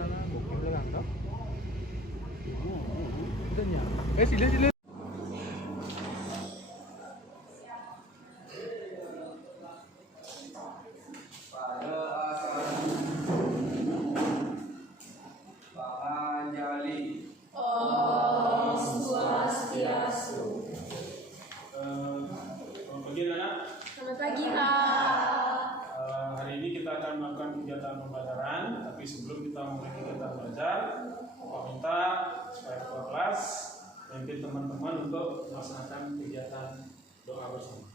sana bukit belakang toh. Itunya. Sila sila. Selamat pagi, Kak. Hari ini kita akan melakukan kegiatan pembelajaran, tapi sebelum kita mulai kegiatan belajar, Bapak minta supaya ketua kelas memimpin teman-teman untuk melaksanakan kegiatan doa bersama.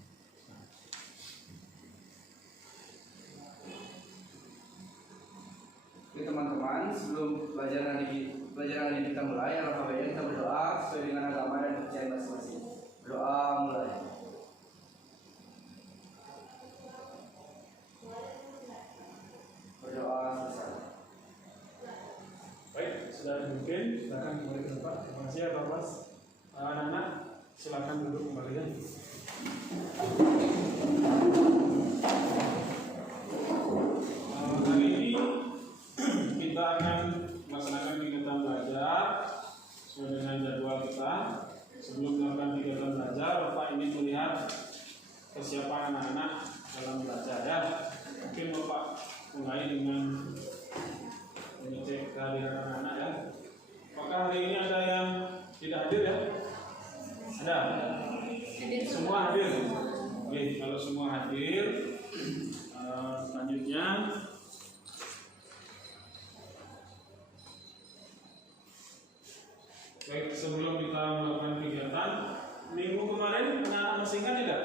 Oke teman-teman, sebelum pelajaran hari kita mulai, alangkah baiknya kita berdoa sesuai dengan agama dan kepercayaan masing-masing. Berdoa mulai. Berdoa selesai. Baik, sudah dipimpin, silakan kembali ke tempat. Terima kasih ya Pak Mas. Anak-anak, silakan duduk kembali ya. Hari ini kita akan melaksanakan kegiatan belajar sesuai dengan jadwal kita. Sebelum melakukan kegiatan belajar, Bapak ingin melihat kesiapan anak-anak dalam belajar ya. Mungkin Bapak mulai dengan mengecek kehadiran anak-anak ya. Apakah hari ini ada yang tidak hadir ya? Ada? Semua hadir? Oke, kalau semua hadir, selanjutnya baik, sebelum kita melakukan kegiatan, minggu kemarin anak-anak masih ingat tidak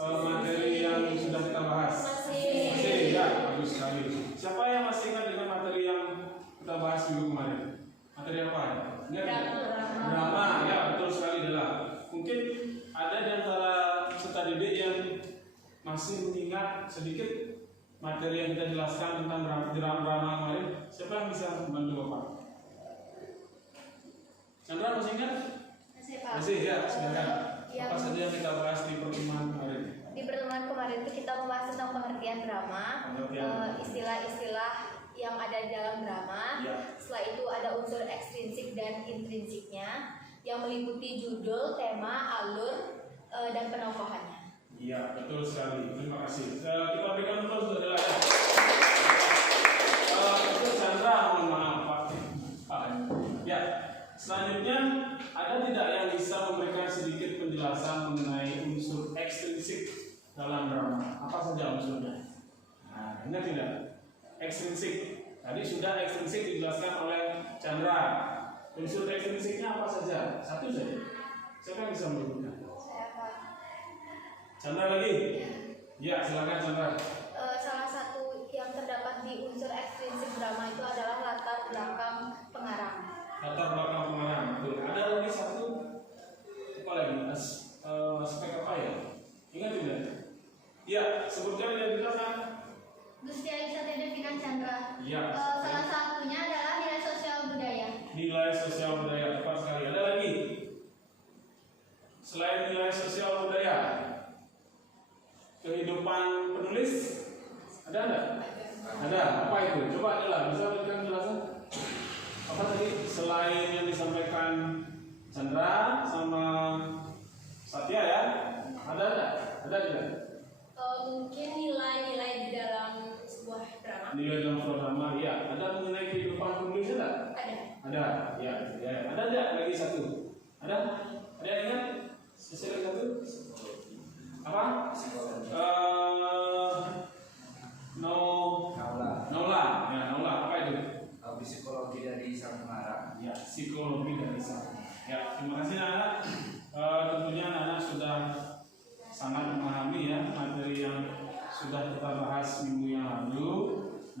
materi yang sudah kita bahas? Masih ya, bagus sekali. Siapa yang masih ingat dengan materi yang kita bahas minggu kemarin? Materi apa? Ingat tidak? Drama, ya betul sekali adalah. Mungkin ada di antara peserta didik yang masih mengingat sedikit materi yang kita jelaskan tentang drama kemarin. Siapa yang bisa membantu Bapak? Chandra masih ingat? Masih, Pak. Masih ya, silakan. Ya. Apa saja yang kita bahas di pertemuan kemarin? Di pertemuan kemarin itu kita membahas tentang pengertian drama, istilah-istilah yang ada di dalam drama. Ya. Setelah itu ada unsur ekstrinsik dan intrinsiknya yang meliputi judul, tema, alur, dan penokohannya. Iya, betul sekali. Terima kasih. Kita berikan terus saudara ya. Itu Chandra, mohon maaf Pak. Ya. Selanjutnya, ada tidak yang bisa memberikan sedikit penjelasan mengenai unsur ekstrinsik dalam drama? Apa saja unsurnya? Nah, ingat tidak? Ekstrinsik. Tadi sudah ekstrinsik dijelaskan oleh Chandra. Unsur ekstrinsiknya apa saja? Satu saja. Siapa yang bisa menyebutkan? Saya, Pak. Chandra lagi? Ya, silakan Chandra. Salah satu yang terdapat di unsur ekstrinsik drama itu adalah latar belakang pengarang. Latar belakang pengarang. Betul. Ada lagi satu. Apa lagi? Aspek apa ya? Ingat tidak? Ya, sebutkan yang belakang. Gusti Alisatya Devina Chandra. Ya. Salah satunya adalah nilai sosial budaya. Nilai sosial budaya, tepat sekali. Ada lagi? Selain nilai sosial budaya, kehidupan penulis ada enggak? Ada. Apa itu? Coba jelas. Bisa berikan penjelasan? Apa tadi? Selain yang disampaikan Chandra sama Satya ya, ada enggak? Ada tidak? Mungkin nilai-nilai di dalam sebuah drama. Nilai dalam drama, ya. Ada mengenai kehidupan penulis enggak? Ada. Ada, ya. Ada enggak lagi satu? Ada? Ada yang ingat? Sisi lagi satu? Apa? Naula. Ya, Naula. Apa itu? Psikologi dari sang pengarang. Ya, psikologi dari sang. Ya, terima kasih anak. Tentunya anak sudah sangat memahami ya materi yang sudah kita bahas minggu yang lalu.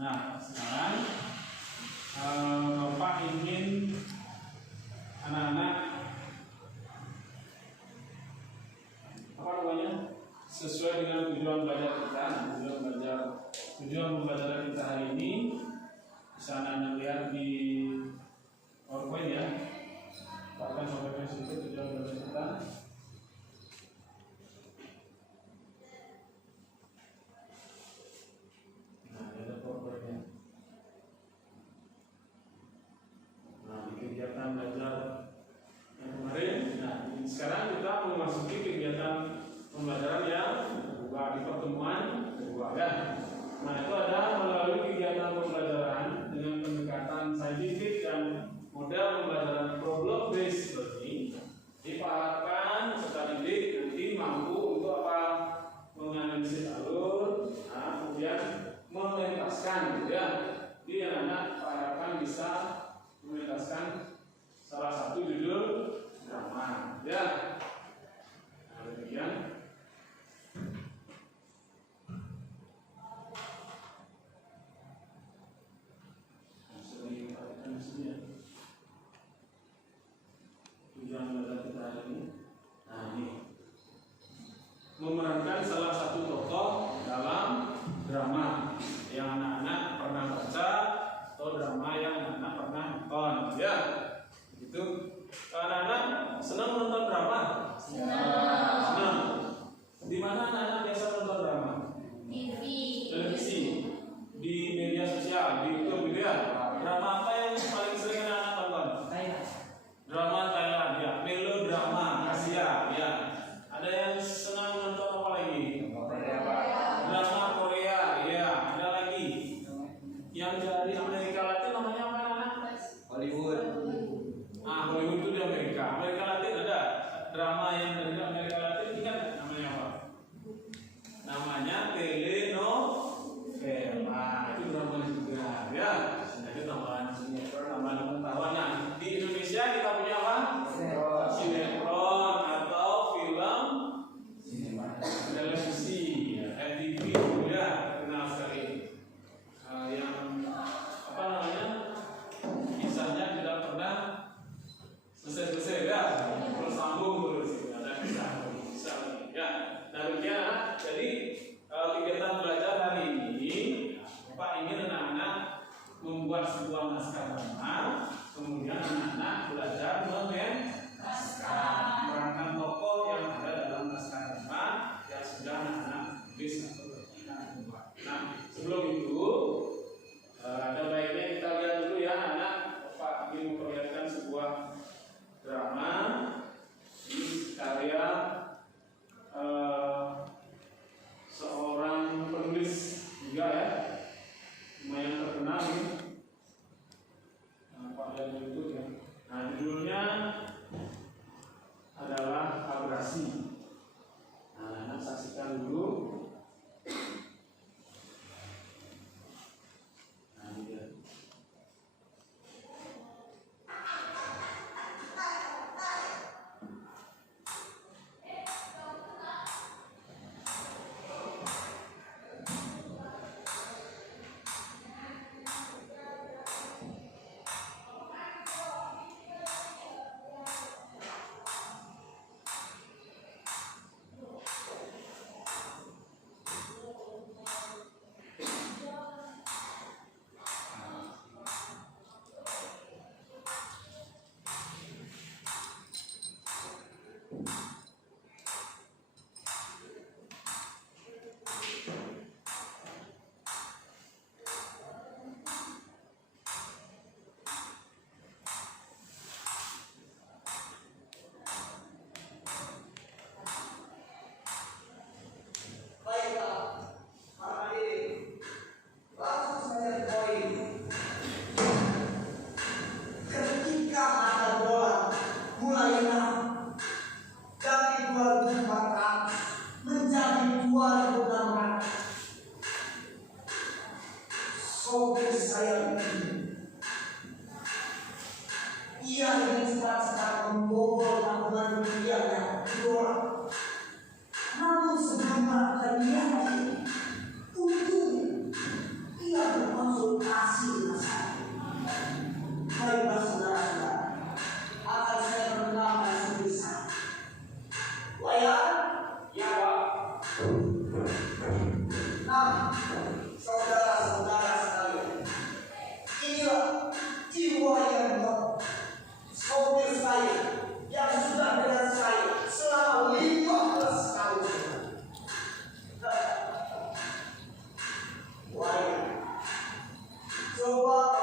Nah, sekarang Bapak ingin anak-anak apa namanya sesuai dengan tujuan belajar kita. Tujuan pembelajaran kita hari ini bisa anak-anak lihat di PowerPoint ya. Kita akan sampaikan sedikit tujuan belajar kita. Nah, ada PowerPoint-nya. membuat sebuah naskah drama, kemudian anak-anak belajar memerankan tokoh yang ada dalam naskah drama yang sudah anak-anak tulis atau buat. Nah, sebelum itu ada baiknya kita lihat dulu ya anak. Pak ingin memperlihatkan sebuah drama ini karya seorang penulis juga ya, lumayan terkenal ini. Pak lihat itu ya. Nah, judulnya adalah Abrasi. Nah, anak saksikan dulu. Nah, ini dia. Coba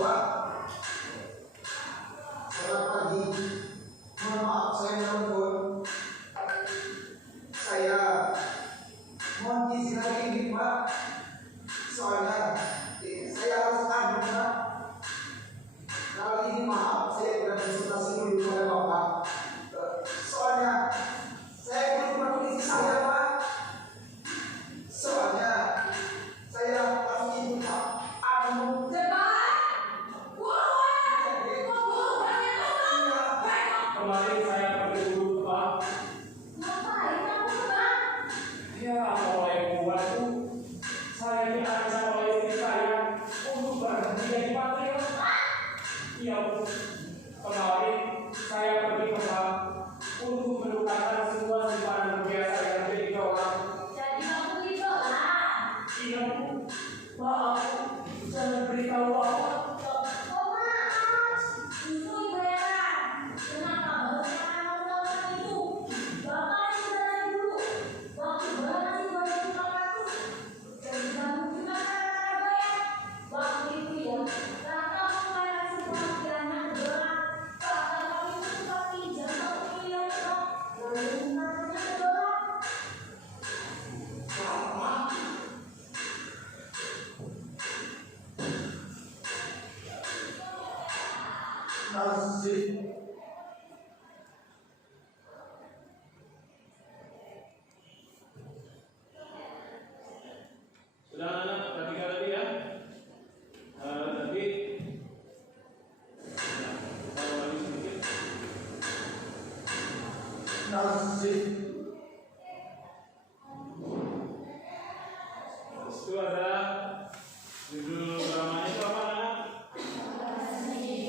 Pak. Selamat pagi. Mohon maaf saya nelfon. Saya mohon izin lagi ini Pak. Soalnya saya harus adu Pak. Kali ini maaf saya sudah konsultasi dulu pada Bapak. Soalnya saya belum kondisi saya Pak. Soalnya saya harus izin Pak. Adu. Kemarin saya pergi dulu Pak. Ya, kalau yang buat itu saya ini akan sama istri saya untuk berhenti dari pantai. Iya, kemarin saya pergi ke Pak untuk melupakan semua simpanan biasa yang ada di orang. Jadi kamu ditolak. Iya, maaf, jangan beritahu apa. Oh maaf, itu bayaran. Kenapa baru sekarang mau tawaran itu? Bapak sudah dari dulu. Waktu bayaran sih baru 400. Jadi kamu juga cara bayar. Waktu itu ya, kakak membayar semua kiranya dolar. Kakak kami itu pasti jangan miliar dong. Lalu katanya dolar. Nasib. Sudah anak, perhatikan tadi ya. Tadi kalau lagi sedikit. Nasib. Itu ada judul dramanya itu apa anak?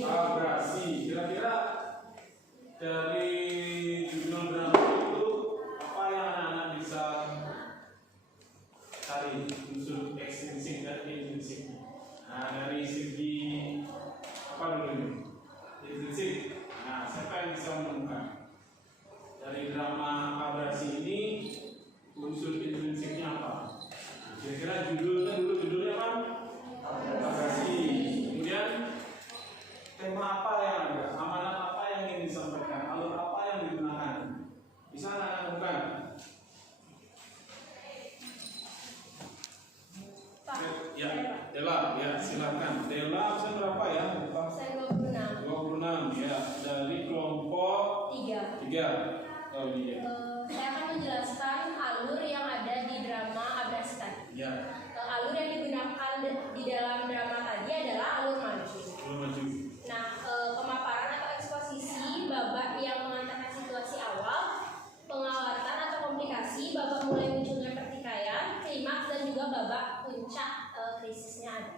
Abrasi. Kira-kira dari judul drama itu apa yang anak-anak bisa cari unsur ekstrinsik dan intrinsik? Nah, dari segi apa dulu ini? Intrinsik. Nah, siapa yang bisa menemukan dari drama Abrasi ini unsur intrinsiknya apa? Kira-kira judulnya apa? Abrasi. Kemudian tema apa yang ada? Amanat apa yang ingin disampaikan? Alur apa yang digunakan? Bisa anak temukan? Pak. Ya, Dela, ya silakan. Dela absen berapa ya? Lupa. Saya 26. 26 ya. Dari kelompok 3. 3. Oh iya. Saya akan menjelaskan alur yang ada di drama Abrasi tadi. Ya. Alur yang digunakan di dalam drama tadi adalah alur maju. Belum maju. Nah, pemaparan atau eksposisi babak yang mengantarkan situasi awal, pengawatan atau komplikasi, babak mulai munculnya pertikaian, klimaks dan juga babak puncak krisisnya ada.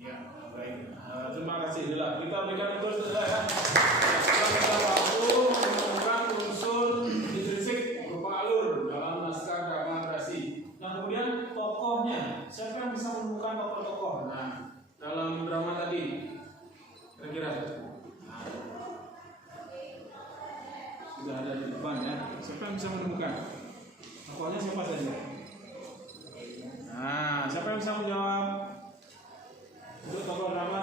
Ya, baik. Terima kasih Dela. Kita berikan terus Dela ya. Setelah kita mampu menemukan unsur intrinsik berupa alur dalam naskah drama Abrasi. Nah, kemudian tokohnya. Siapa yang bisa menemukan tokoh-tokoh? Nah, dalam drama tadi kira-kira nah, sudah ada di depan ya. Siapa yang bisa menemukan tokohnya? Siapa saja? Nah, siapa yang bisa menjawab untuk tokoh drama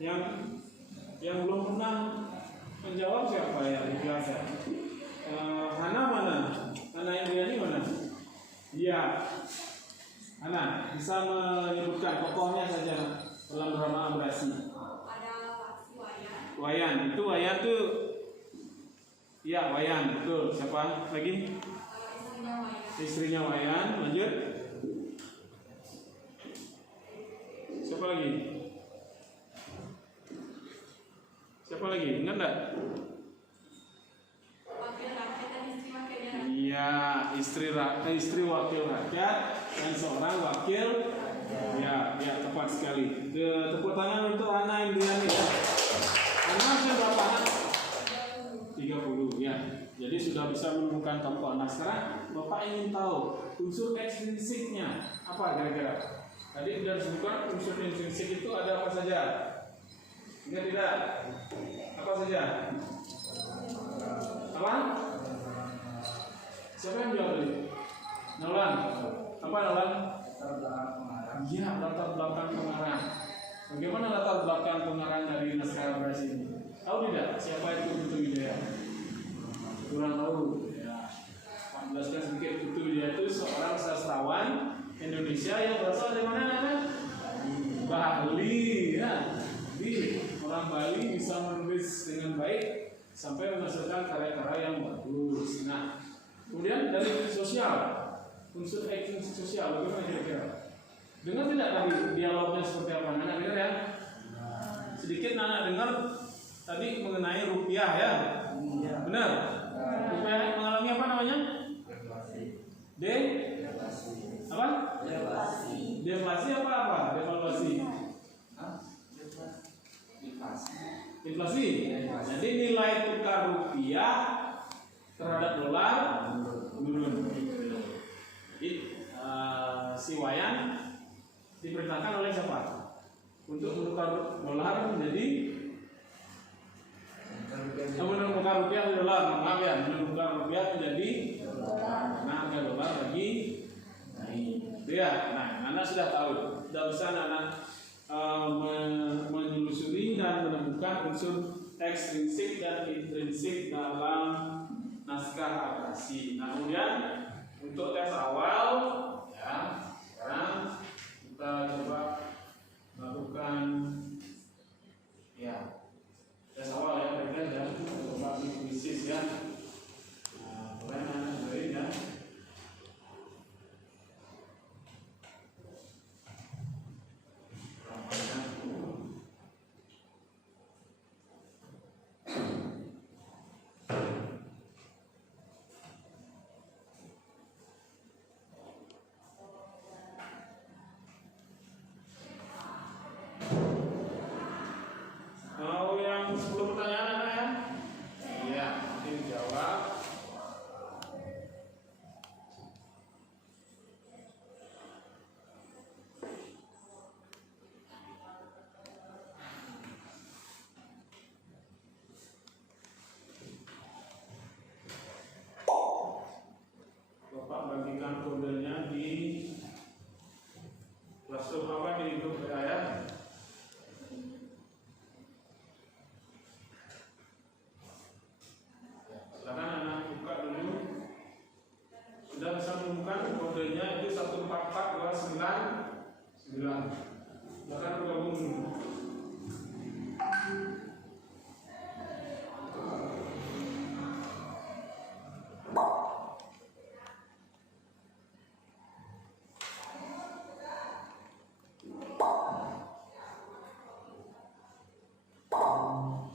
yang belum pernah menjawab? Siapa ya? Biasa. Hana mana? Hana Indriani mana? Iya. Hana bisa menyebutkan tokohnya saja dalam drama Abrasi. Ada Wayan. Wayan. Itu Wayan tuh. Iya, Wayan. Betul. Siapa lagi? Istrinya Wayan. Lanjut. Siapa lagi? Siapa lagi? Ingat enggak? Iya, istri wakil rakyat dan seorang wakil. Ya, tepat sekali. Tepuk tangan untuk Ana Indriani ya. Ana sudah berapa anak? 30 ya. Jadi sudah bisa menemukan tokoh. Nah, sekarang Bapak ingin tahu unsur ekstrinsiknya apa kira-kira? Tadi sudah disebutkan unsur intrinsik itu ada apa saja? Ingat tidak? Apa saja? Apa? Siapa yang jawab tadi? Nolan. Apa Nolan? Latar belakang pengarang. Iya, latar belakang pengarang. Abrasi ini. Tahu tidak siapa itu Putu Wijaya? Kurang tahu. Ya. Jelaskan sedikit. Putu Wijaya itu seorang sastrawan Indonesia yang berasal dari mana, Nana? Bali, ya. Jadi orang Bali bisa menulis dengan baik sampai menghasilkan karya-karya yang bagus. Nah, kemudian dari sosial, unsur acting sosial, bagaimana kira-kira? Dengar tidak tadi dialognya seperti apa? Nana dengar ya? Sedikit Nana dengar tadi mengenai rupiah ya? Benar? Rupiah mengalami apa namanya? Apa? Deflasi apa? Devaluasi. Inflasi. Jadi nilai tukar rupiah terhadap dolar menurun. Jadi si Wayan diperintahkan oleh siapa? Untuk menukar dolar menjadi menukar rupiah menjadi dolar. Maaf ya, menukar rupiah menjadi karena harga dolar lagi naik. Ya, nah, Nana sudah tahu. Sudah bisa Nana menelusuri dan menemukan unsur ekstrinsik dan intrinsik dalam naskah abrasi. Nah, kemudian untuk tes awal, ya, sekarang kita coba melakukan ya tes awal ya, mereka dan coba bisnis ya. Nah, mulai Nana dengerin ya. Mau yang 10 pertanyaan ada ya? Iya, nanti dijawab. Bapak bagikan kodenya di Classroom apa di grup WA ya? Silakan anak buka dulu. Sudah bisa menemukan kodenya itu 144299. Silakan bergabung dulu.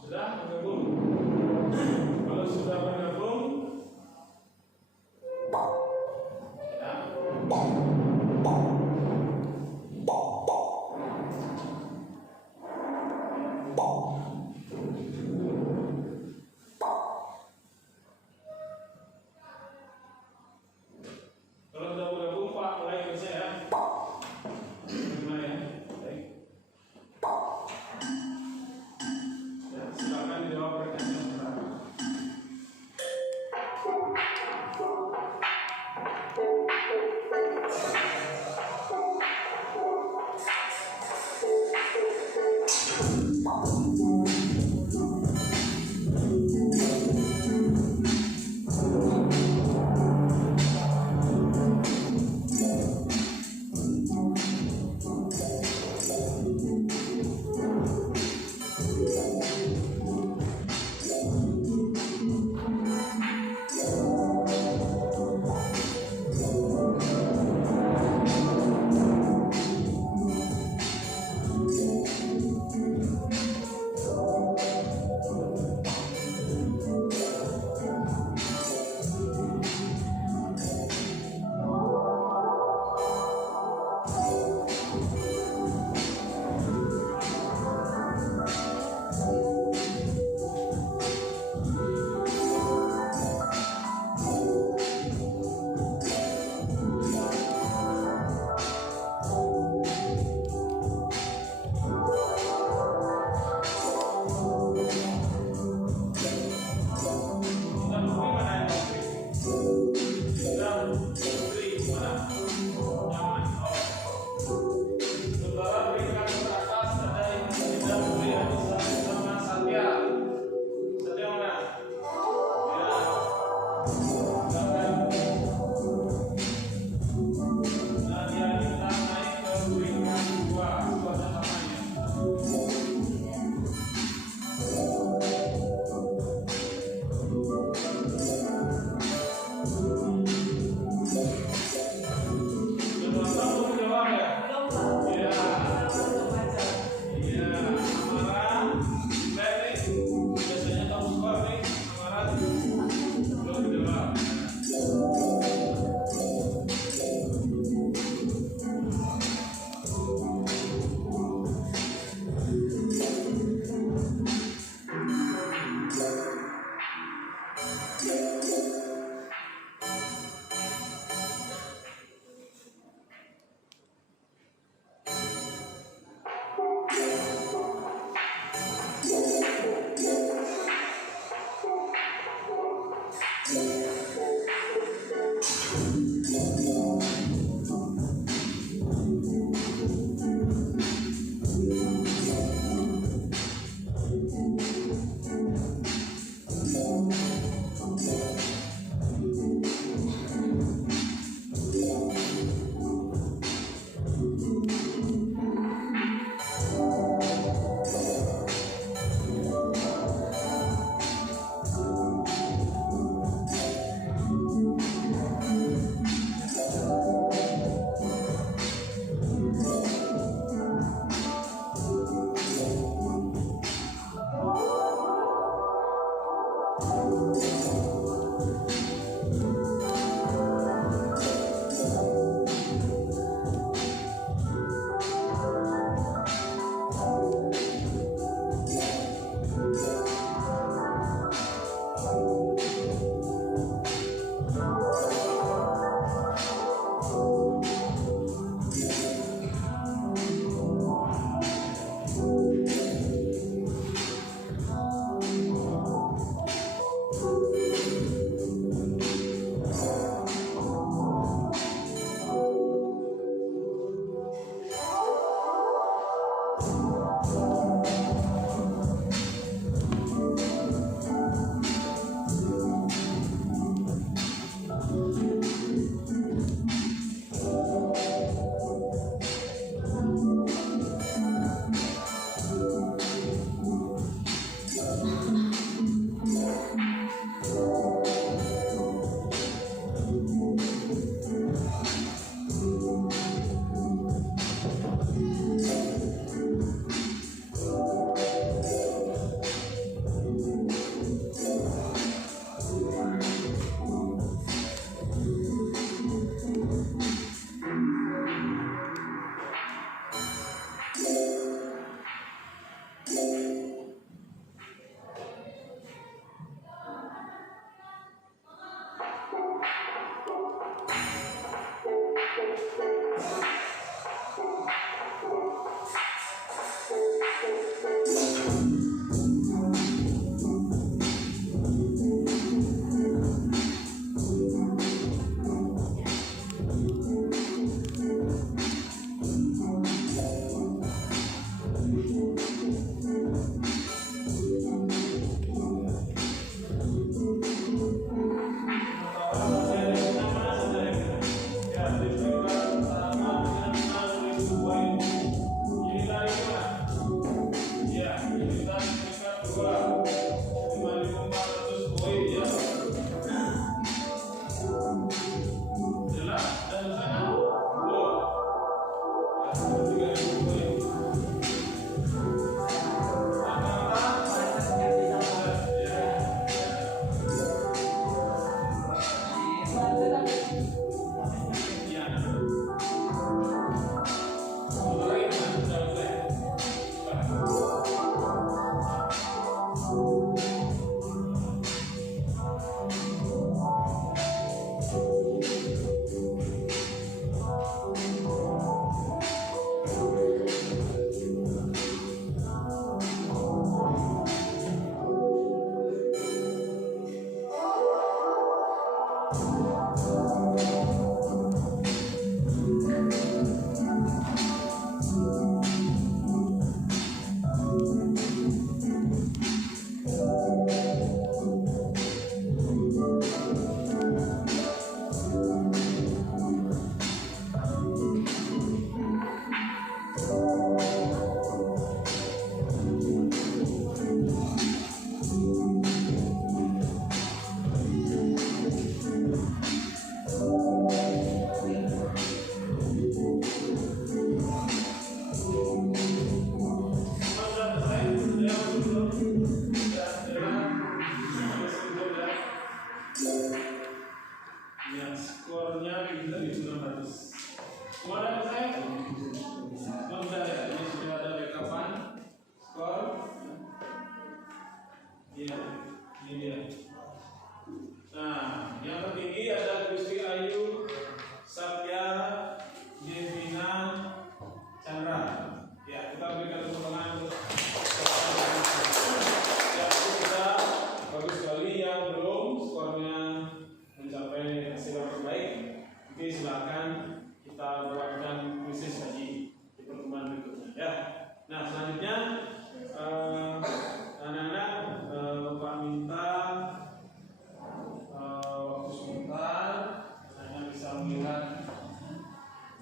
Sudah bergabung? Kalau sudah bergabung, ya.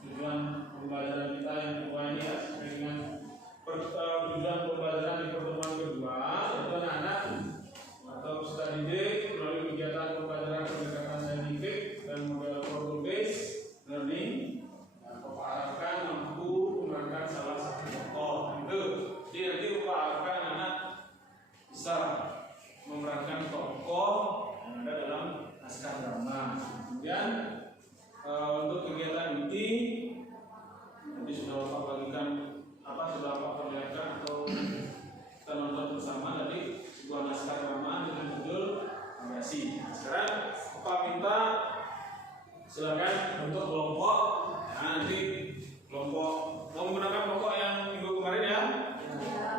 tujuan pembelajaran kita yang kedua ini ya, sesuai dengan tujuan pembelajaran di pertemuan kedua, yaitu anak-anak atau peserta didik melalui kegiatan pembelajaran pendekatan saintifik dan model problem based learning. Bapak harapkan mampu memerankan salah satu tokoh itu. Jadi nanti Bapak harapkan anak bisa memerankan tokoh yang ada dalam naskah drama. Kemudian untuk kegiatan ini nanti sudah Bapak bagikan sudah Bapak perlihatkan atau kita nonton bersama tadi sebuah naskah drama dengan judul Variasi. Sekarang Bapak minta silakan untuk kelompok. Nah, nanti kelompok mau menggunakan kelompok yang minggu kemarin ya,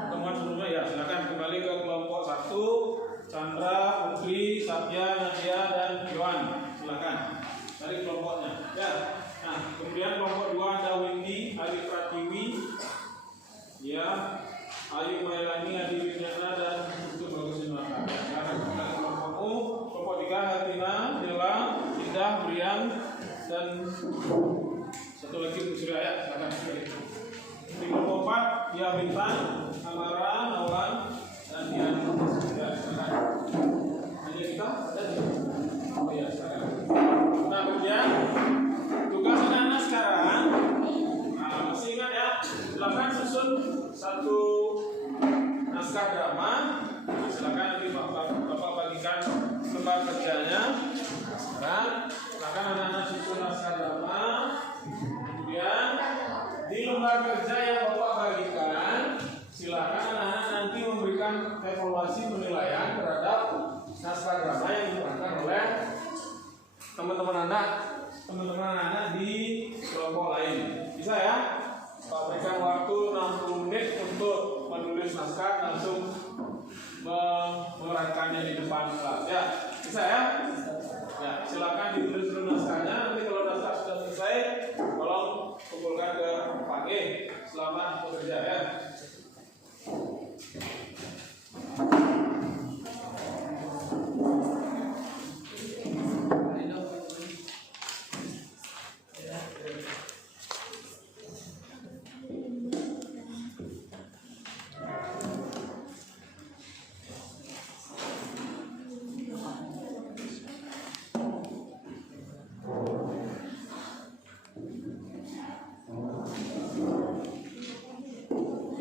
temuan sebelumnya ya, silakan kembali ke kelompok 1, Chandra, Putri, Satya, Nadia, dan Yohan. Silakan dari kelompoknya ya. Nah, kemudian kelompok 2 ada Windy, Ali Pratiwi, ya, Ayu Mailani, Adi Winyana, dan Putu Bagus Inwaka. Silakan dari kelompok U. Kelompok 3 Hatina, Nila, Indah, Brian, dan satu lagi Bu Surya. Silakan. Di kelompok 4 ya Bintang, Amara, Nawan, dan Dian. Ya, silakan. Hanya kita ada di. Oh ya, silakan. Nah, kemudian tugas anak-anak sekarang, masih ingat ya, silakan susun satu naskah drama. Nah, silakan nanti Bapak bagikan lembar kerjanya. Sekarang silakan anak-anak susun naskah drama. Kemudian di lembar kerja yang Bapak bagikan, silakan anak-anak nanti memberikan evaluasi penilaian terhadap naskah drama yang diperankan oleh teman-teman anak di kelompok lain. Bisa ya? Pak berikan waktu 60 menit untuk menulis naskah, langsung memerankannya di depan kelas. Ya, bisa ya? Ya, silakan ditulis dulu naskahnya. Nanti kalau naskah sudah selesai, tolong kumpulkan ke Pak E. Selamat bekerja ya.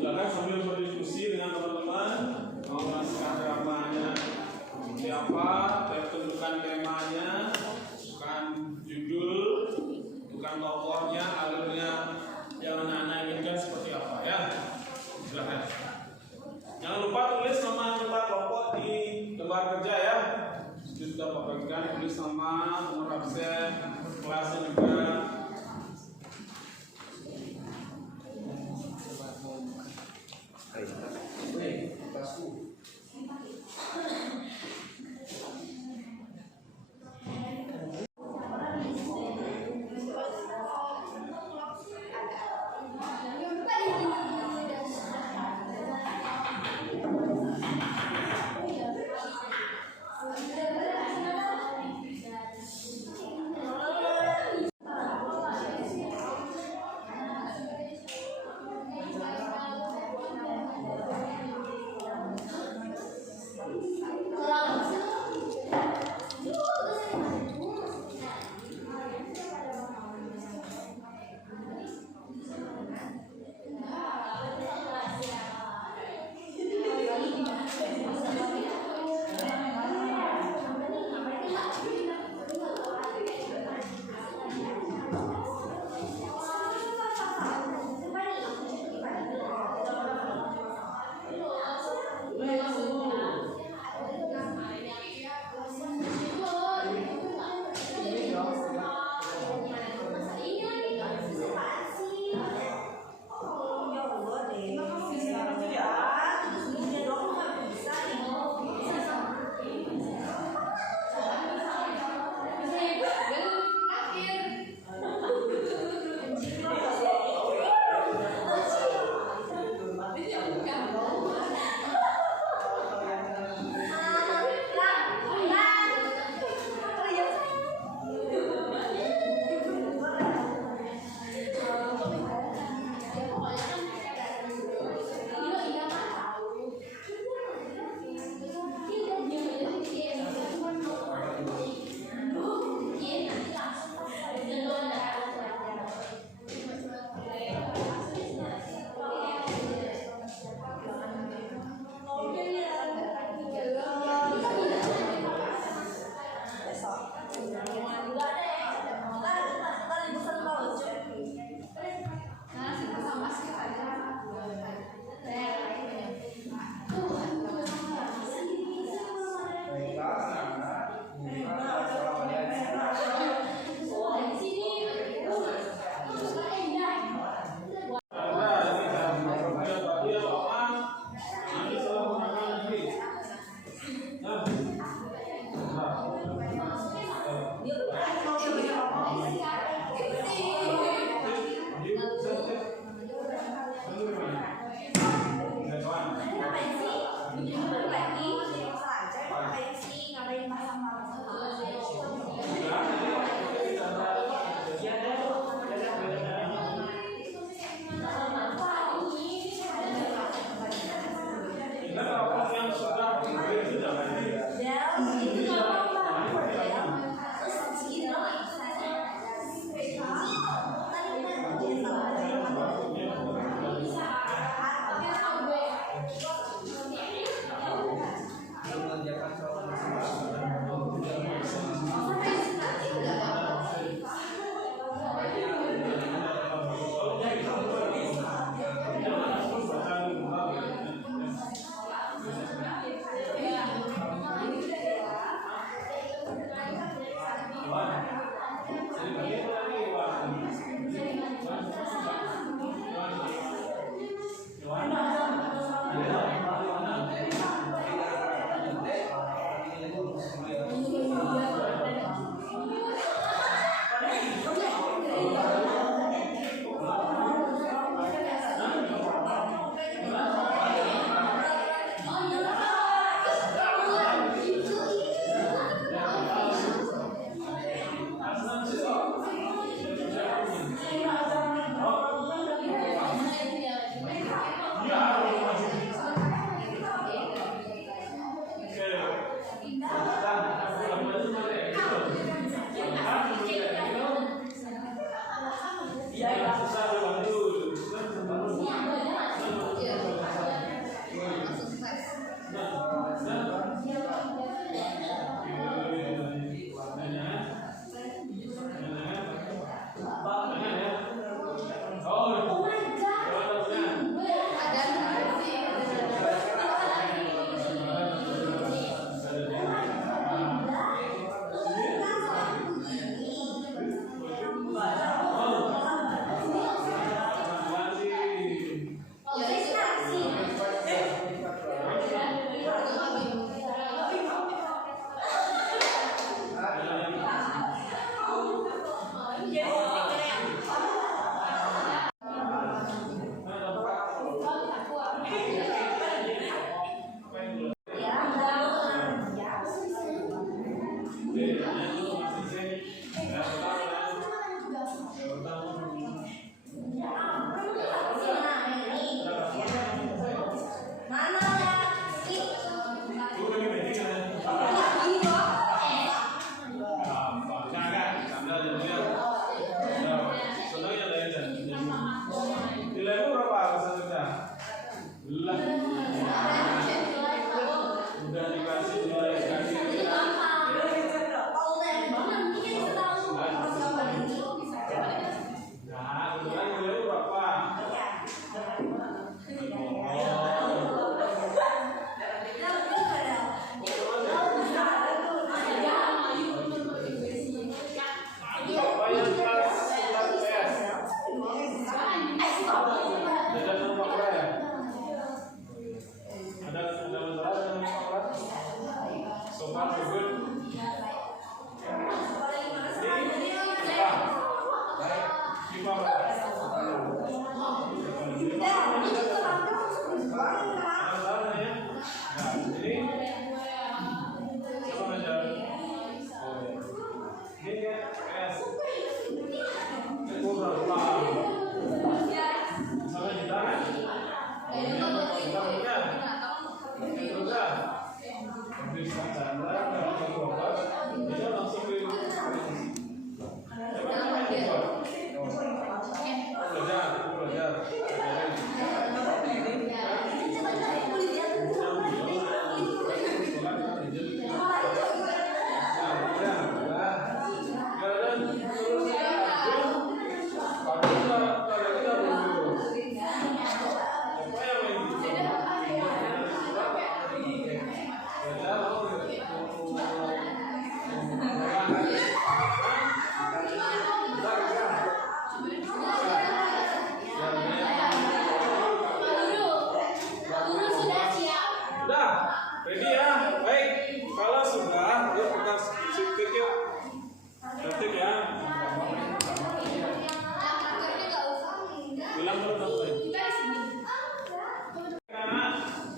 Silakan sambil berdiskusi dengan teman-teman, mau naskah dramanya seperti apa, tentukan temanya, tentukan judul, tentukan tokohnya, alurnya yang anak-anak inginkan seperti apa ya. Silakan. Jangan lupa tulis nama anggota kelompok di lembar kerja ya. Sudah Bapak bagikan, tulis nama, nomor absen, kelasnya juga. Susah bantu.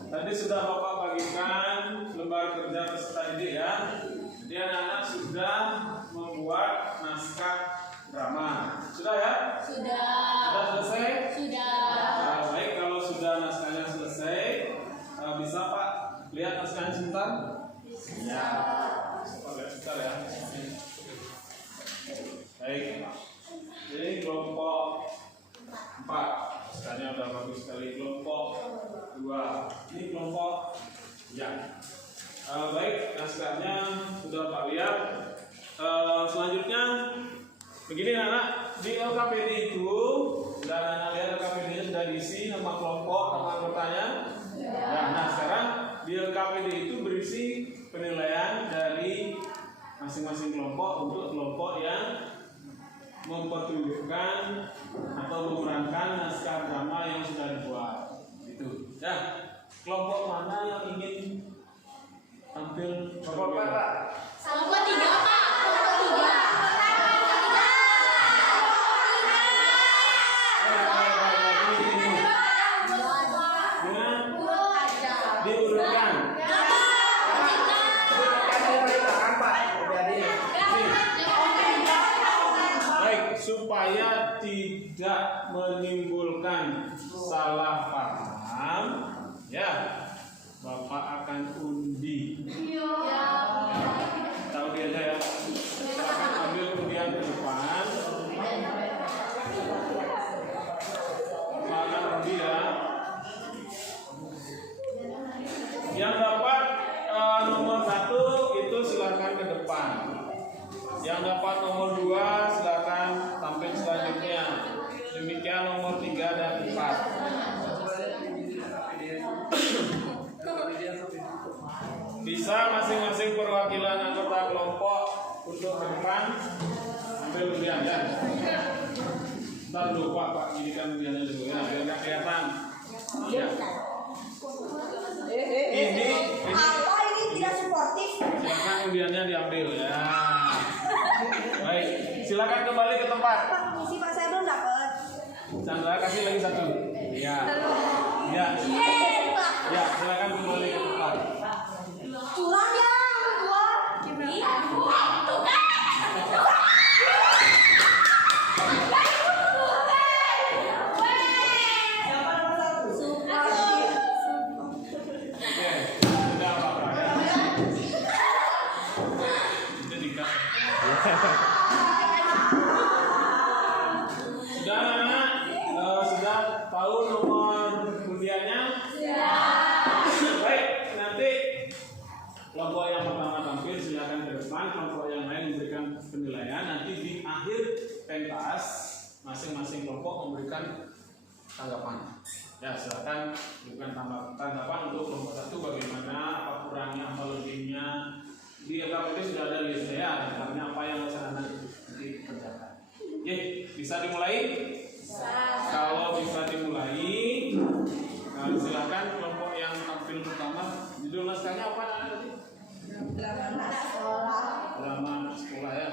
Tadi sudah Bapak bagikan lembar kerja peserta didik ya. Jadi anak-anak sudah membuat naskah drama. Sudah ya? Sudah. Sudah selesai? Sudah. Nah, baik, kalau sudah naskahnya selesai, bisa Pak lihat naskahnya sebentar? Ya. Pak lihat sebentar ya. Baik. Jadi kelompok 4 naskahnya udah bagus sekali. Kelompok 2 ini kelompok ya. Baik, naskahnya sudah Pak lihat. Selanjutnya begini anak, di LKPD itu dan anak lihat LKPD-nya sudah diisi nama kelompok, nama anggotanya. Ya, nah sekarang di LKPD itu berisi penilaian dari masing-masing kelompok untuk kelompok yang mempertunjukkan atau memerankan naskah drama yang sudah dibuat. Itu. Ya, kelompok mana yang ingin tampil? Kelompok Pak. Kelompok 3 Pak. Kelompok 3. Diurutkan. Baik, supaya tidak menimbulkan salah paham, ya, Bapak akan undi. Tahu dia ya. Silakan ambil undian ke depan. ada 4. Bisa masing-masing perwakilan anggota kelompok untuk ke depan ambil undian ya. Ntar lupa Pak, ini kan undiannya dulu ya, biar nggak kelihatan. Ya. Ini Apa ini tidak suportif? silakan undiannya diambil ya. Baik, silakan kembali ke tempat. Pak, misi Pak saya belum dapat. Chandra kasih lagi 1. Iya. Ya. Ya, silakan kembali ke tempat. Curang ya, berdua. Tuh kan. Oke, sudah apa-apa ya. Itu dikat. Sudah anak, sudah tahu nomor undiannya? Baik, nanti kelompok yang pertama tampil silakan ke depan, kelompok yang lain memberikan penilaian. Nanti di akhir pentas masing-masing kelompok memberikan tanggapan. Ya, silakan berikan tanggapan untuk kelompok 1 bagaimana, apa kurangnya, apa lebihnya. Di LKPD sudah ada listnya ya, artinya apa yang harus Anda nanti kerjakan. Oke, bisa dimulai? Kalau bisa dimulai, silakan kelompok yang tampil pertama. Judul naskahnya apa nanti? Drama anak sekolah ya.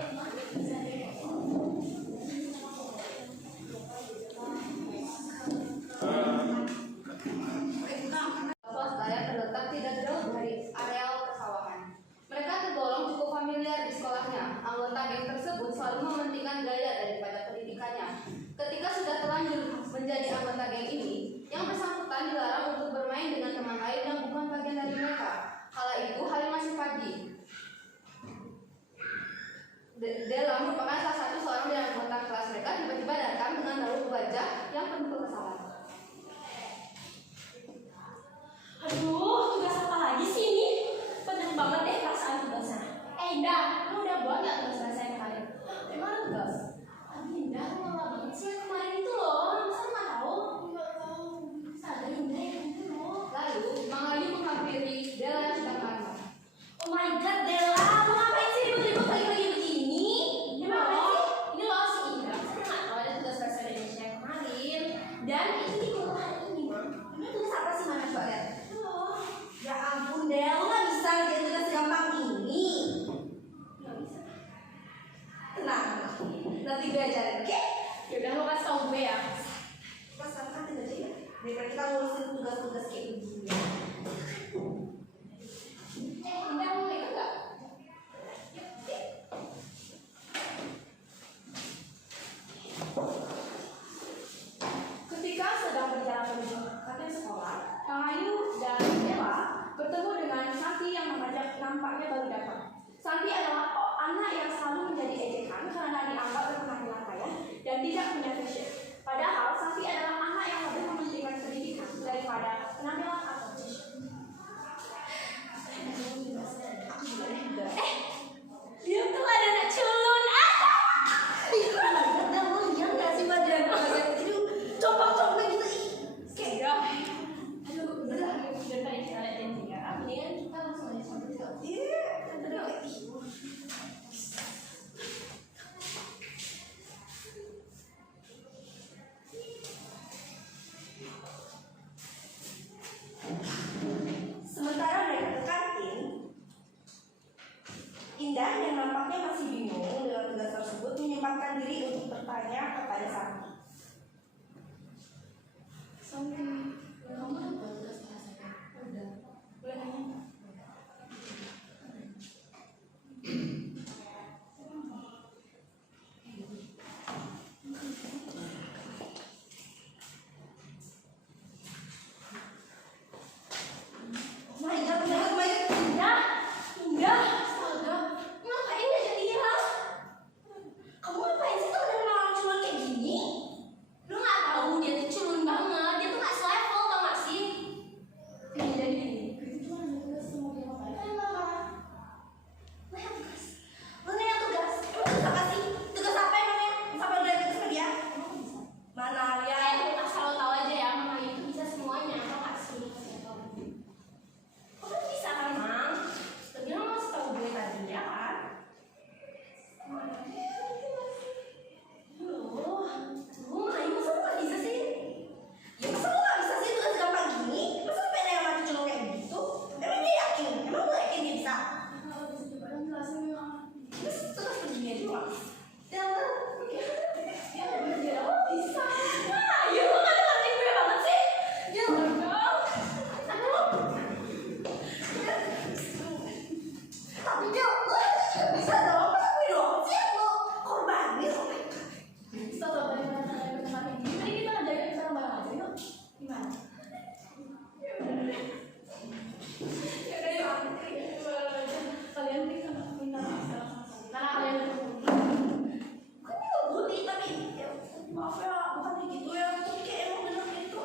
Swasta yang terletak tidak jauh dari areal persawahan. Mereka tergolong cukup familiar di sekolahnya. Anggota geng tersebut selalu mementingkan gaya daripada pendidikannya. Ketika sudah terlanjur menjadi anggota geng ini, yang bersangkutan dilarang untuk bermain dengan teman lain yang bukan bagian dari mereka. Kala itu hari masih pagi. Della merupakan salah satu seorang dari anggota kelas mereka tiba-tiba datang dengan raut wajah yang penuh kekesalan. Aduh, tugas apa lagi sih ini? Penting banget deh perasaan tugasnya. Indah, lu udah buat gak tugas saya kemarin? Emang tugas? Indah, lu malah banget sih yang kemarin itu loh. Masa lu gak tahu? Gak tahu. Sadar Indah yang itu loh. Lalu, Mang Ayu menghampiri Della yang sedang marah. Oh my god, Della, lu ngapain sih ribut-ribut pagi-pagi begini? Gimana sih? Ini loh si Indah, saya gak tahu ada tugas bahasa Indonesia yang kemarin. Dan itu di kelompok hari ini, Mam. Ini tugas apa sih, Mana? Coba lihat. Ya ampun, Del, lu gak bisa ngerjain tugas gampang ini. Gak bisa. Tenang, nanti gue ajarin, oke? Yaudah, lo kasih tau gue ya. Pas aja ya, daripada kita ngurusin tugas-tugas kayak begini. Indah, mau ikut gak? Ketika sedang berjalan menuju kantin sekolah, Kang Ayu dan Della bertemu dengan Santi yang nampaknya baru datang. Santi adalah anak yang selalu menjadi ejekan karena dianggap berpenampilan kaya dan tidak punya fashion. Padahal Santi adalah anak yang lebih mementingkan pendidikan daripada penampilan atau fashion. Dia tuh ada anak culun. Kamu lihat nggak sih badan itu copok-copok gitu? Kayak aduh, udah tadi kita lihat janjinya. Mendingan kita langsung aja sampai ke. Iya, Maaf ya, bukan kayak gitu ya. Tapi kayak emang bener gitu.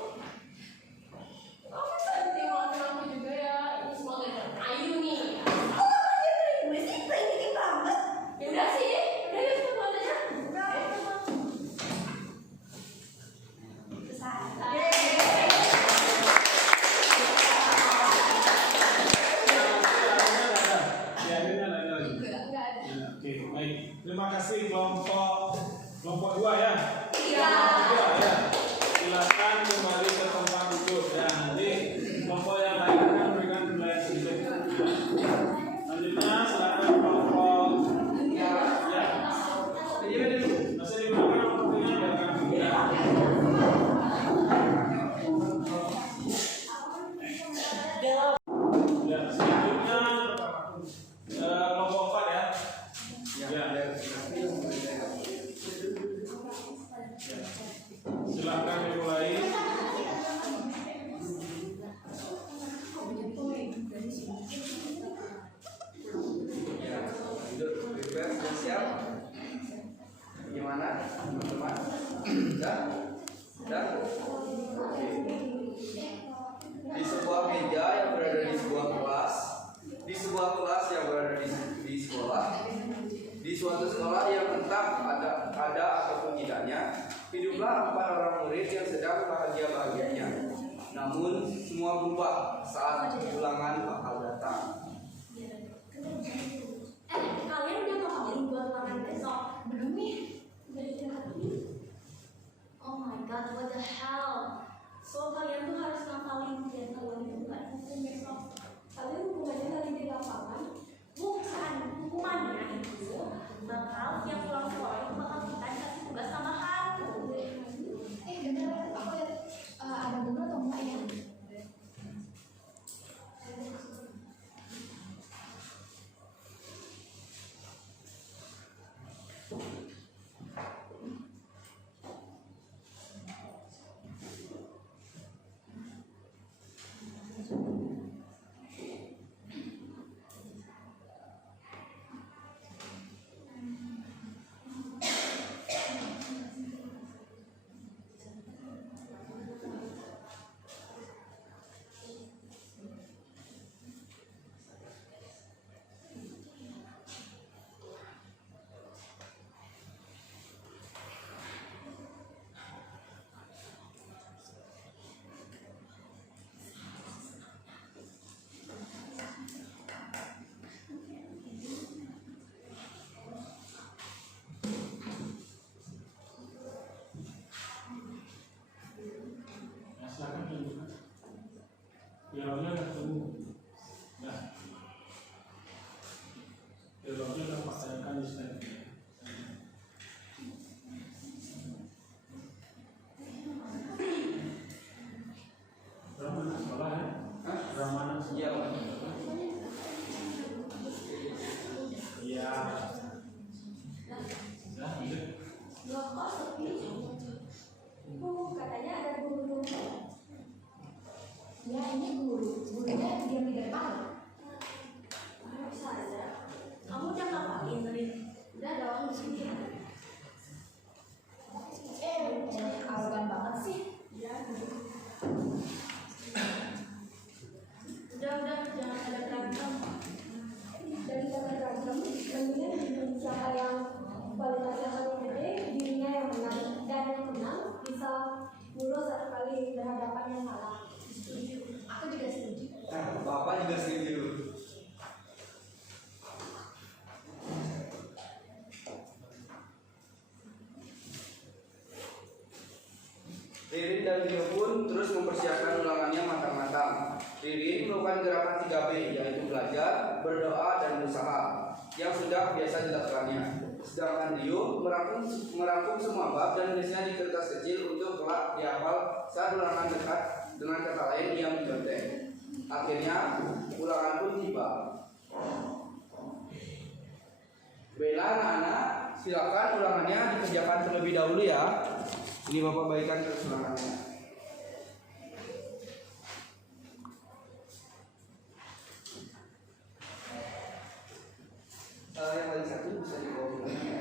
Kamu cantik maafin aku juga ya. Ini semua gara-gara Ayu nih. Oh, dia dari gue sih, pengen banget. Ya udah sih, udah yuk kita buat aja. Udah, Oke, baik. Terima kasih kelompok 2 ya. Iya. Ya. Silakan kembali ke tempat duduk ya. Nanti kelompok yang lain akan memberikan penilaian sedikit. Selanjutnya silakan kelompok ya. Masih digunakan waktunya biar kami ya. Ya, selanjutnya kelompok 4 ya. Silakan dimulai. Ya, prepare, sudah siap? Bagaimana, teman-teman? Sudah? Oke. Di sebuah meja yang berada di sebuah kelas, yang berada di sekolah, di suatu sekolah yang entah ada ataupun tidaknya, hiduplah 4 orang murid yang sedang bahagia-bahagianya. Namun semua berubah saat ulangan bakal datang. kalian udah ngapalin buat ulangan besok? Belum nih. Oh my god, what the hell? So kalian tuh harus ngapalin biar kalian itu nggak hukum besok. Kalian hukumannya lagi di lapangan. Bukan, hukumannya itu bakal yang pulang sekolah itu bakal kita dikasih tugas tambahan. Bener, aku lihat ada bunga atau enggak ya? Silakan tunjukkan. Dialognya sudah tunggu. Nah, dialognya sudah pastikan di slide. Ramana sekolah ya? Ramana Iya, Pak. Iya. Nah, lanjut. Loh, kok sepi? Katanya ada guru. Ya ini gurunya diam di depan. Saja. Kamu udah ngapalin tadi? Udah dong di sini. Arogan banget sih. Udah, jangan ada berantem. Daripada berantem, mendingan siapa yang kualitasnya paling gede, dirinya yang menang, dan yang menang bisa lurus satu kali berhadapan yang salah. Aku juga setuju. Nah, Bapak juga setuju. Ririn dan Rio pun terus mempersiapkan ulangannya matang-matang. Ririn melakukan gerakan 3B, yaitu belajar, berdoa, dan berusaha, yang sudah biasa dilakukannya. Sedangkan Rio merangkum semua bab dan menulisnya di kertas kecil untuk kelak dihafal saat ulangan dekat, dengan kata lain yang mencontek. Akhirnya ulangan pun tiba. Bella, anak-anak, silakan ulangannya dikerjakan terlebih dahulu ya. Ini Bapak bagikan ke ulangannya. Yang paling satu bisa dibawa pulang ya.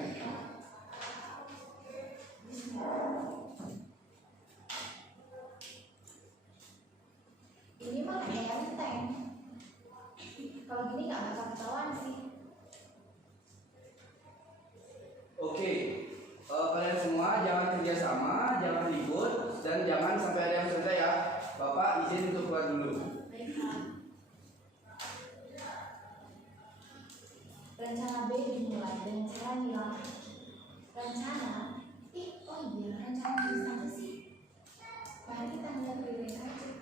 Dan jangan sampai ada yang cerita ya. Bapak izin untuk keluar dulu. Rencana B dimulai dengan cara bilang rencana. Oh iya, rencana bisa apa sih? Mari kita mulai berdiri aja.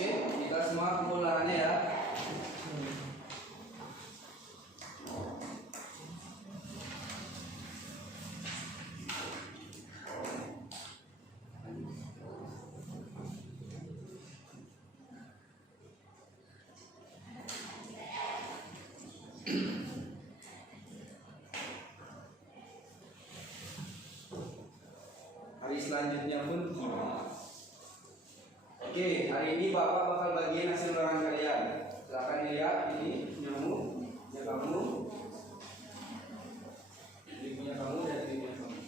Oke, kita semua kumpul tangannya ya. Hari selanjutnya pun gimana? Oke, hari ini Bapak bakal bagiin hasil ulangan kalian. Silakan dilihat, ini punyamu, punya kamu, ini punya kamu dan ini punya kamu.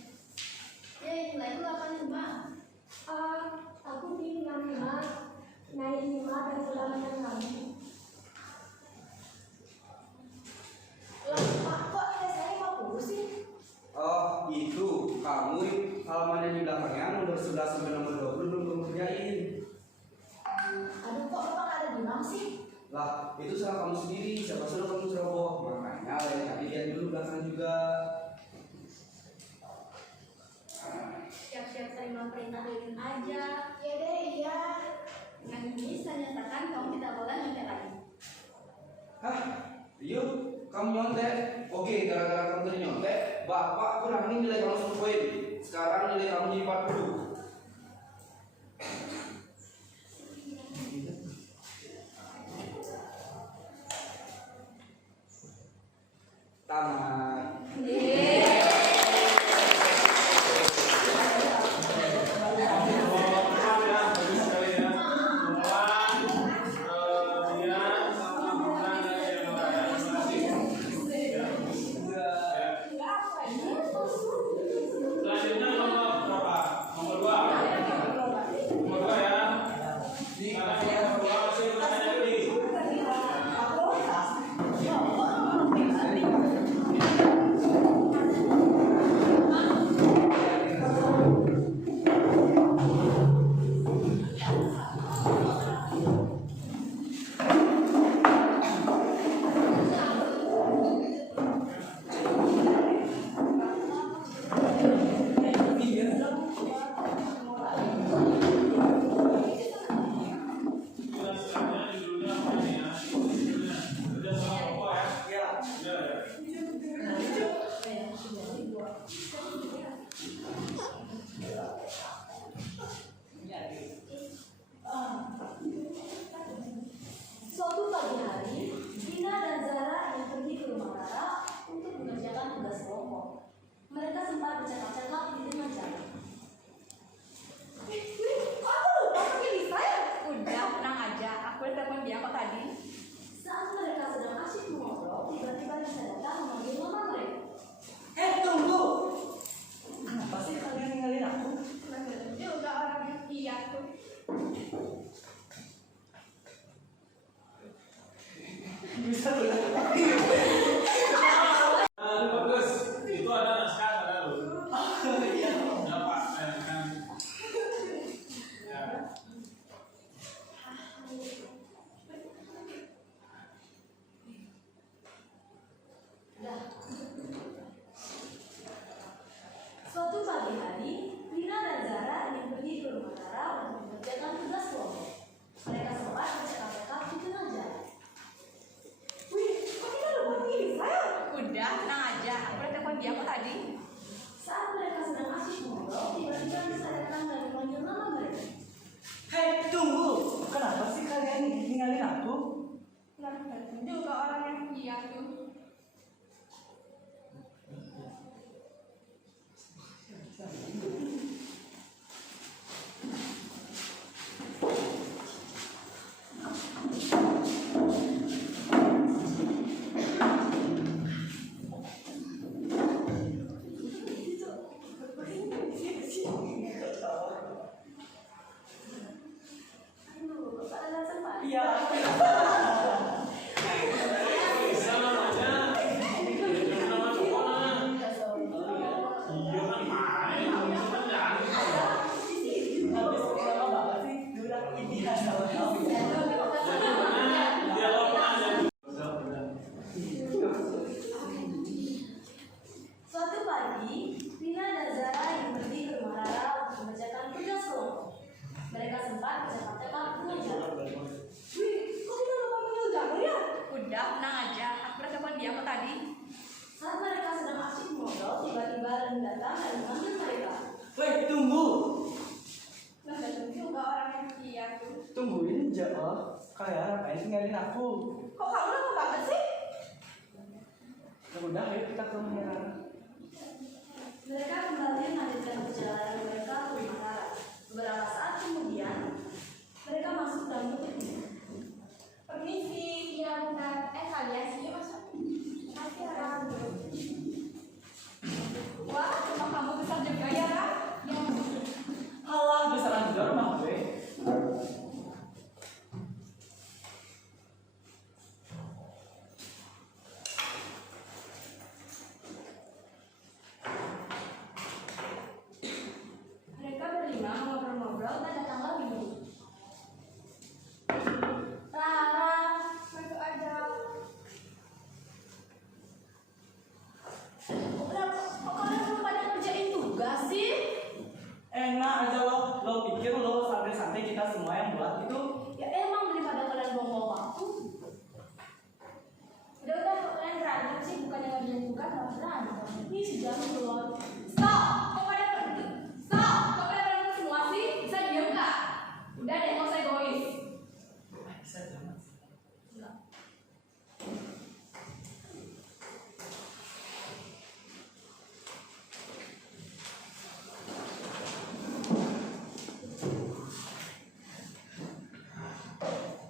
Nilai itu 85. Aku di 65, naik 5 dari ulangan kami. Loh, Pak, kok saya 50 sih? Oh, itu kamu halaman yang di belakangnya nomor 11 sampai nomor 20 belum kamu kerjain. Aduh, kok Bapak nggak ada bilang sih? Lah, itu salah kamu sendiri. Siapa suruh kamu ceroboh? Makanya lain kali lihat dulu belakang juga. Siap-siap terima perintah Lilin aja. Ya deh, iya. Dengan ini saya nyatakan kamu tidak boleh nyontek lagi. Hah? Yuk, kamu nyontek? Oke, gara-gara kamu tadi nyontek, Bapak kurangin nilai kamu 1 poin. Sekarang nilai kamu jadi 40. Tamat. Selanjutnya nomor berapa? Nomor 2. Nomor 2 ya. Karena nomor 2 masih bertanya lagi. Selanjutnya judulnya apa ini ya? Judulnya kerja sama kelompok ya. Ya. Suatu pagi hari, Dina dan Zara yang pergi ke rumah Rara untuk mengerjakan tugas kelompok. Mereka sempat bercakap-cakap di tengah jalan. Aku lupa pakai Lisa ya? Udah, tenang aja. Aku udah telepon dia kok tadi. Saat mereka sedang asyik mengobrol, tiba-tiba Lisa datang memanggil mama mereka. Tunggu. Kenapa sih kalian ninggalin aku? Juga orang yang iya tuh. Bisa tuh. Bagus. Itu ada naskah ada lu. Iya. Udah Pak, kan. Ya. Suatu pagi hari, Lina dan Zara ingin pergi ke rumah Rara untuk mengerjakan tugas kelompok. Mereka sempat bercakap-cakap di tengah jalan. Wih, kok kita lupa pakai Lisa ya? Udah, tenang aja. Aku udah telepon dia kok tadi. Saat mereka sedang asyik mengobrol, tiba-tiba Lisa datang dan memanggil nama mereka. Hei, tunggu. Kenapa sih kalian ninggalin aku? Nah, juga orang yang iya tuh. Aduh, Bapak alasan Iya. Bisa namanya. Itu nama cowok nah. Iya kan main. Itu kan jangan. Habis lama banget sih. Durak ini sama kamu. Dialog aja. Suatu pagi, Rina dan Zara yang pergi ke rumah Rara untuk mengerjakan tugas kelompok. Mereka sempat bercakap-cakap mengajar. Wih, kok kita lupa panggil Jamu ya? Udah, tenang aja. Aku udah telepon dia kok tadi. Saat mereka sedang asyik ngobrol, tiba-tiba Ren datang dan memanggil mereka. Weh, tunggu. Nah, datang juga orang yang dia tuh. Tungguin jauh. Kalian ngapain tinggalin aku? Kok kamu lama banget sih? Ya udah, ayo kita ke rumah Rara. Mereka kembali melanjutkan perjalanan mereka ke rumah Rara. Beberapa saat kemudian, mereka masuk dalam gedung. Permisi, iya bentar. Kalian sih masuk. Makasih Rara. Wah, rumah kamu besar juga ya, Ra? Ya, Halah, besaran juga rumah gue. Mereka berlima ngobrol-ngobrol dan datanglah Windy. Rara, masuk aja. kok kalian belum pada kerjain tugas sih? Enak aja lo pikir lo santai-santai kita semua yang buat itu. Ya emang daripada kalian buang-buang waktu. Udah, kalian berantem sih, bukannya ngerjain tugas malah berantem. Ini sejam belum. Stop! Kok pada berhenti? Stop! Kok pada berhenti semua sih? Bisa diem nggak? Udah deh, nggak usah egois. Bisa jangan.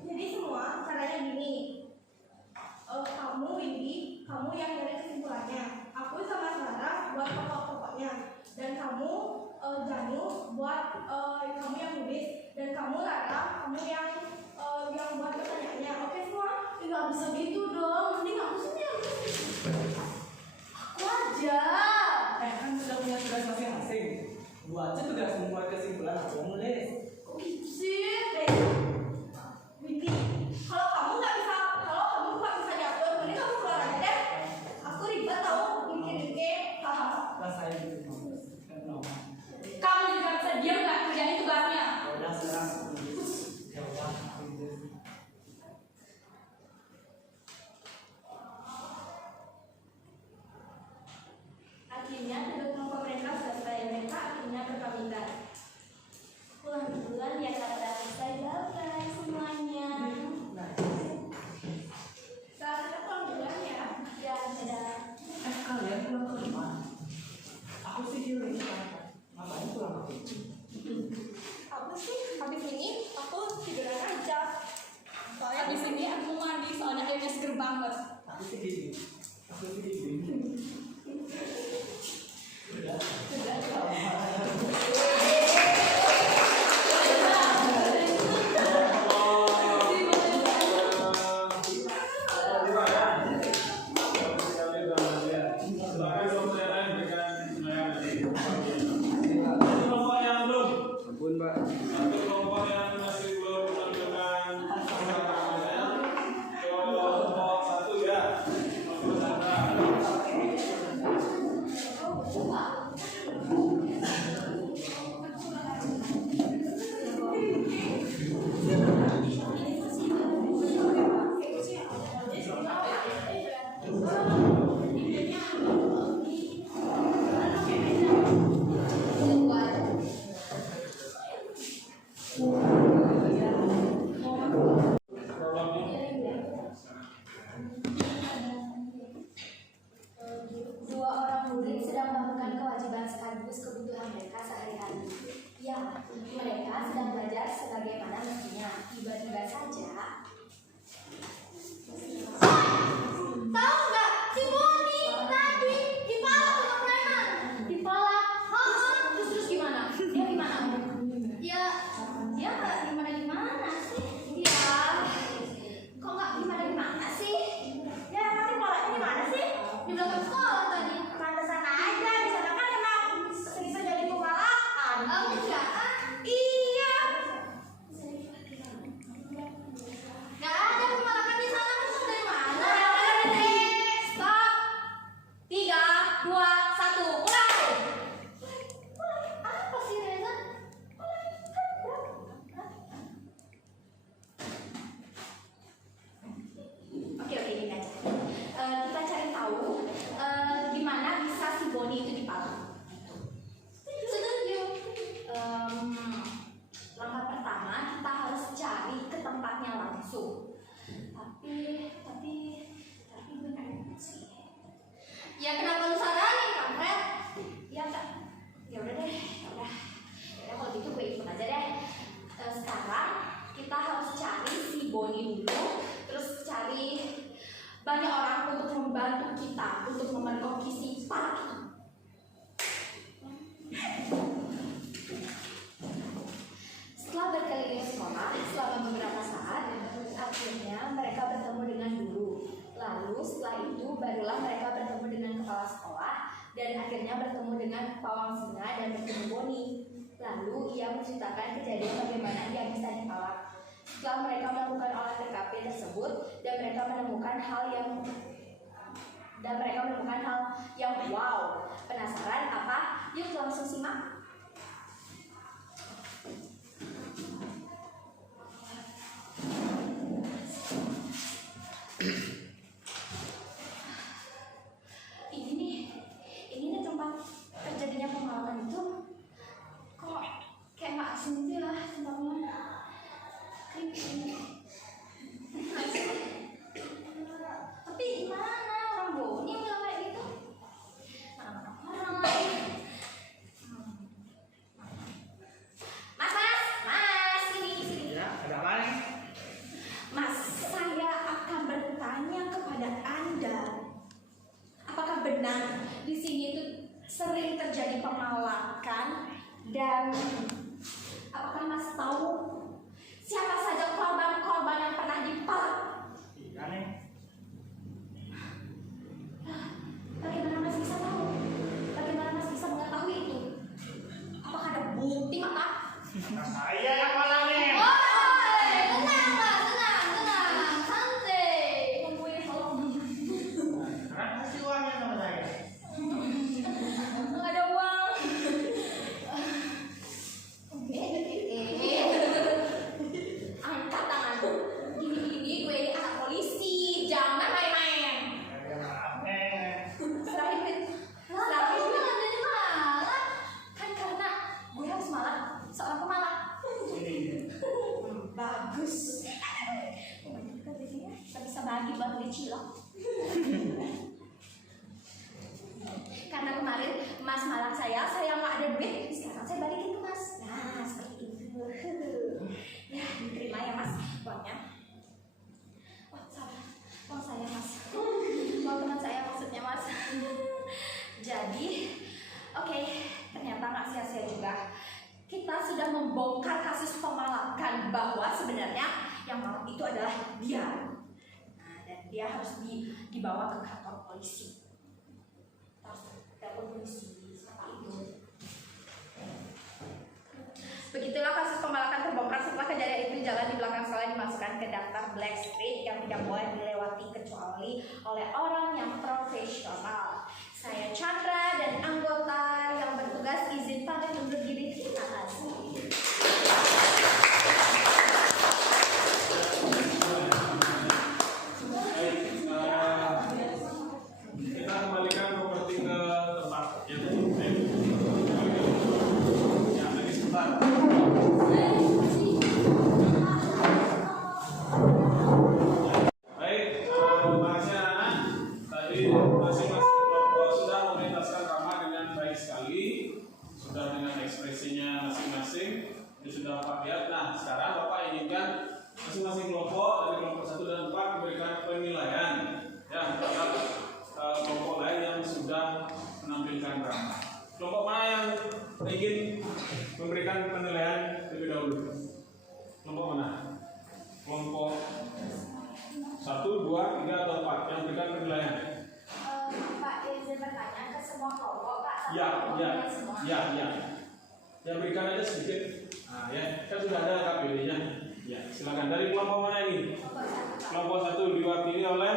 Jadi semua caranya gini. Kamu Windy, kamu yang nyari kesimpulannya. Aku sama Sarah buat pokok-pokoknya. Dan kamu Janu buat kamu yang nulis. Dan kamu Rara, kamu yang buat pertanyaannya. Oke semua? Nggak bisa gitu dong. Mending aku sendiri. Aku aja. Kan sudah punya tugas masing-masing. Buat aja tugas membuat kesimpulan aku yang nulis. Kok gitu sih? Windy, kalau kamu nggak bisa diatur, mending kamu keluar aja deh. Aku ribet tau bikin hahaha. Rasain gitu. Kan normal. Kamu juga bisa diem nggak kerjain tugasnya? Ya udah sekarang. Ya udah. aku nulis. Akhirnya tugas kelompok mereka selesai. Mereka akhirnya berpamitan. Pulang duluan ya kata saya. Bye semuanya. Saat kita pulang duluan ya. Ya dadah. Kalian pulang ke rumah. Aku sih healing. Ngapain pulang aku? Aku sih habis ini aku tiduran aja. Soalnya di sini aku mandi, soalnya airnya seger banget. Aku sih gini. Udah. Kelompok yang belum. Ampun, Pak. Satu kelompok yang masih belum menentukan pasangannya. Kelompok satu ya. Kelompok Sandra. Dua orang murid sedang melakukan kewajiban sekaligus kebutuhan mereka sehari-hari. Ya, mereka sedang belajar sebagaimana mestinya. Tiba-tiba saja. Tahu nggak? Si Moni tadi dipalak sama preman. Dipalak. Terus gimana? Dia gimana? Ya, dia nggak gimana sih. Ya, nafsu. Tapi benar sih. Ya kenapa lu saranin, kampret? Ya enggak. Ya udah deh, ya udah kalau gitu gue ikut aja deh. Sekarang kita harus cari si Boni dulu, terus cari banyak orang untuk membantu kita untuk memergoki si Pak itu. Setelah berkeliling sekolah selama beberapa saat, akhirnya mereka bertemu dengan guru. Lalu setelah itu barulah mereka bertemu dengan kepala sekolah dan akhirnya bertemu dengan pawang singa dan bertemu Boni. Lalu ia menceritakan kejadian bagaimana ia bisa dipalak. Setelah mereka melakukan olah TKP tersebut dan mereka menemukan hal yang wow. Penasaran apa? Yuk langsung simak. Ini nih tempat terjadinya pemalakan itu. Kok kayak nggak asing gitu ya tempatnya? Tapi gimana orang Boni bilang kayak gitu? Mas, sini. Ya, ada apa nih? Mas, saya akan bertanya kepada Anda, apakah benar di sini itu sering terjadi pemalakan dan apakah Mas tahu siapa saja korban-korban yang pernah dipalak? Iya nih. Bagaimana Mas bisa tahu? Bagaimana Mas bisa mengetahui itu? Apakah ada bukti mata? Nah, saya yang malangnya. Tenang, santai. Tungguin tolong. Kasih uangnya sama saya. Nggak ada uang. Angkat tangan. Gini gue ini anak polisi, jangan main-main. Serahin duit. Jadi malah. Kan karena gue harus malah seorang pemalak. Bagus. Kita bisa bagi buat beli cilok. Karena kemarin Mas malak saya nggak ada duit, sekarang saya balikin ke Mas. Nah, seperti itu. Ya, diterima ya Mas uangnya. Wah, salah. Uang saya Mas. Uang teman saya maksudnya Mas. Jadi, oke, ternyata nggak sia-sia juga. Kita sudah membongkar kasus pemalakan bahwa sebenarnya yang malak itu adalah dia. Nah, dan dia harus dibawa ke kantor polisi. Telepon polisi seperti itu. Begitulah kasus pemalakan terbongkar setelah kejadian itu. Jalan di belakang sekolah dimasukkan ke daftar Black Street yang tidak boleh dilewati kecuali oleh orang yang profesional. Saya Chandra dan anggota yang bertugas izin pamit undur diri. Terima kasih. Kita kembalikan properti ke tempat ya lagi sebentar. Baik, makasih anak-anak. Tadi masing-masing kelompok sudah mementaskan ramah dengan baik sekali, sudah dengan ekspresinya masing-masing. Ini sudah Bapak lihat. Nah, sekarang Bapak inginkan masing-masing kelompok dari kelompok 1 dan 4 memberikan penilaian ya terhadap kelompok lain yang sudah menampilkan ramah. Kelompok mana yang ingin memberikan penilaian lebih dahulu? Kelompok mana? Kelompok 1, 2, 3 atau 4 yang memberikan penilaian? Pak izin bertanya ke semua kelompok Pak. Ya. Yang berikan aja sedikit. Nah, ya, kan sudah ada KPD-nya. Ya, silakan. Dari kelompok mana ini? Kelompok 1 diwakili oleh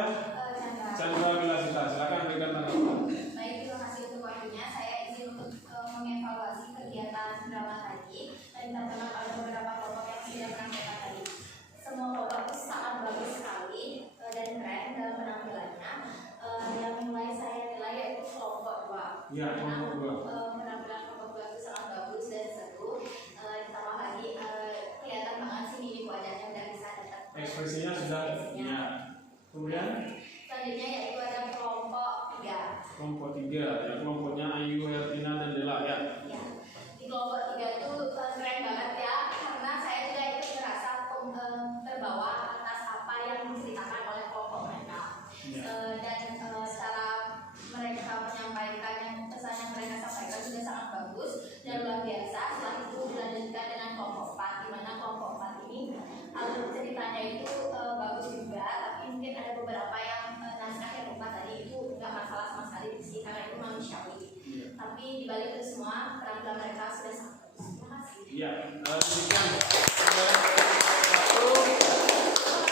Chandra Wilasita. Silakan berikan tanggapan. Baik, terima kasih untuk waktunya. Saya izin untuk mengevaluasi kegiatan drama tadi dan teman-teman ada beberapa kelompok yang sudah menampilkan tadi. Semua kelompok itu sangat bagus sekali dan keren dalam penampilannya. Yang mulai saya nilai yaitu kelompok 2. Ya, kelompok 2. Penampilan kelompok 2 itu sangat bagus dan seru. Ditambah lagi kelihatan banget sih mimik wajahnya udah bisa Ekspresinya sudah ya. Kemudian Selanjutnya yaitu ada kelompok 3. kelompok 3 ya, kelompoknya Ayu, Hertina dan Dela ya. Ya. Di kelompok 3 itu keren banget ya, karena saya juga ikut merasa terbawa atas apa yang diceritakan oleh kelompok mereka. Dan cara mereka menyampaikan pesan yang mereka sampaikan juga sangat bagus dan luar biasa. Setelah itu dilanjutkan dengan kelompok 4, di mana kelompok 4 ini alur ceritanya itu bagus juga, tapi mungkin ada beberapa yang naskah yang lupa tadi itu nggak masalah sama sekali di sini karena itu manusiawi. Tapi dibalik itu semua penampilan mereka sudah sangat bagus. Terima kasih. Ya, demikian.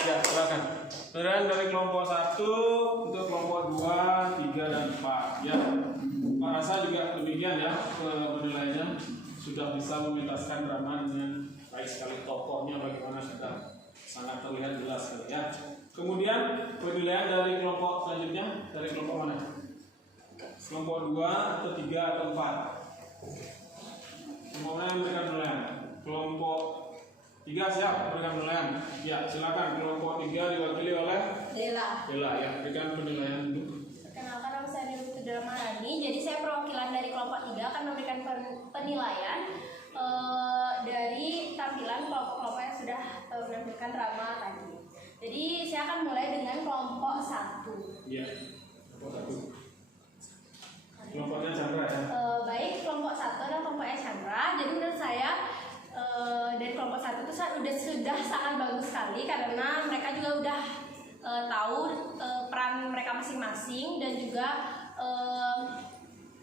Ya, silakan. Kemudian dari kelompok 1 untuk kelompok 2, 3 dan 4. Ya, Pak Rasa juga demikian ya penilaiannya sudah bisa mementaskan drama dengan baik sekali, tokohnya bagaimana sudah sangat terlihat jelas sekali ya. Kemudian penilaian dari kelompok selanjutnya dari kelompok mana? Kelompok 2 atau 3 atau 4? Kelompok mana yang memberikan penilaian? Kelompok 3 siap memberikan penilaian. Ya, silakan. Kelompok 3 diwakili oleh Dela ya, berikan penilaian dulu. Perkenalkan, nama saya Dewi Pudramarani. Jadi saya perwakilan dari kelompok 3 akan memberikan penilaian dari tampilan kelompok-kelompok yang sudah menampilkan drama tadi. Jadi saya akan mulai dengan kelompok 1. Iya, kelompok 1. Kelompoknya Chandra ya. Baik, kelompok 1 adalah kelompoknya Chandra. Jadi menurut saya dari kelompok 1 itu sudah sangat bagus sekali karena mereka juga udah tahu peran mereka masing-masing dan juga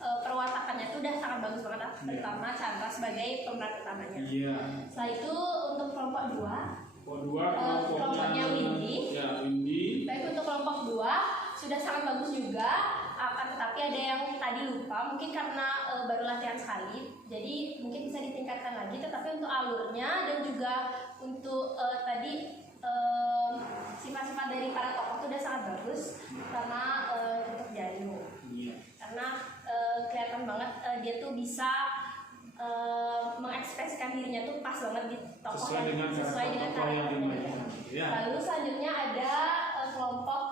perwatakannya itu udah sangat bagus banget, terutama Chandra sebagai pemeran utamanya. Iya. Setelah itu untuk kelompok 2, kelompoknya Windy. Ya, Windy. Baik, untuk kelompok 2 sudah sangat bagus juga, akan tetapi ada yang tadi lupa mungkin karena baru latihan sekali, jadi mungkin bisa ditingkatkan lagi. Tetapi untuk alurnya dan juga untuk tadi sifat-sifat dari para tokoh itu sudah sangat bagus, karena untuk Jayu. Iya. Karena kelihatan banget dia tuh bisa mengekspresikan dirinya tuh pas banget di tokoh sesuai dengan karakternya. Ya. Lalu selanjutnya ada kelompok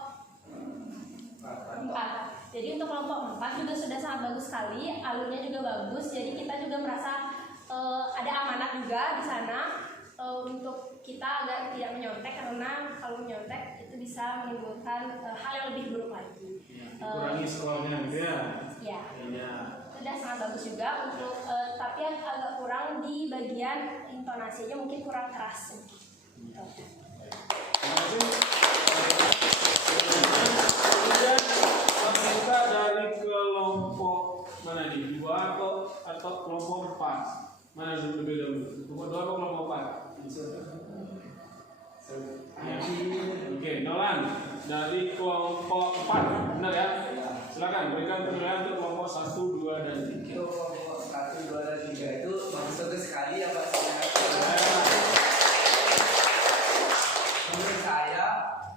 4. Jadi untuk kelompok 4 juga sudah sangat bagus sekali, alurnya juga bagus. Jadi kita juga merasa ada amanat juga di sana untuk kita agar tidak menyontek, karena kalau menyontek itu bisa menimbulkan hal yang lebih buruk lagi. Kurangi scrollnya gitu ya. Ya. Iya. Sudah sangat bagus juga untuk tapi yang agak kurang di bagian intonasinya, mungkin kurang keras. Terima kasih. Kemudian kita dari kelompok mana nih? 2 atau kelompok 4? Mana yang lebih dahulu? Kelompok 2 atau kelompok 4? Oke, Nolan dari kelompok 4, benar ya? Silakan berikan penilaian untuk kelompok 1, 2 dan 3. Itu kelompok 1, 2 dan 3 itu bagus sekali ya Pak. Menurut saya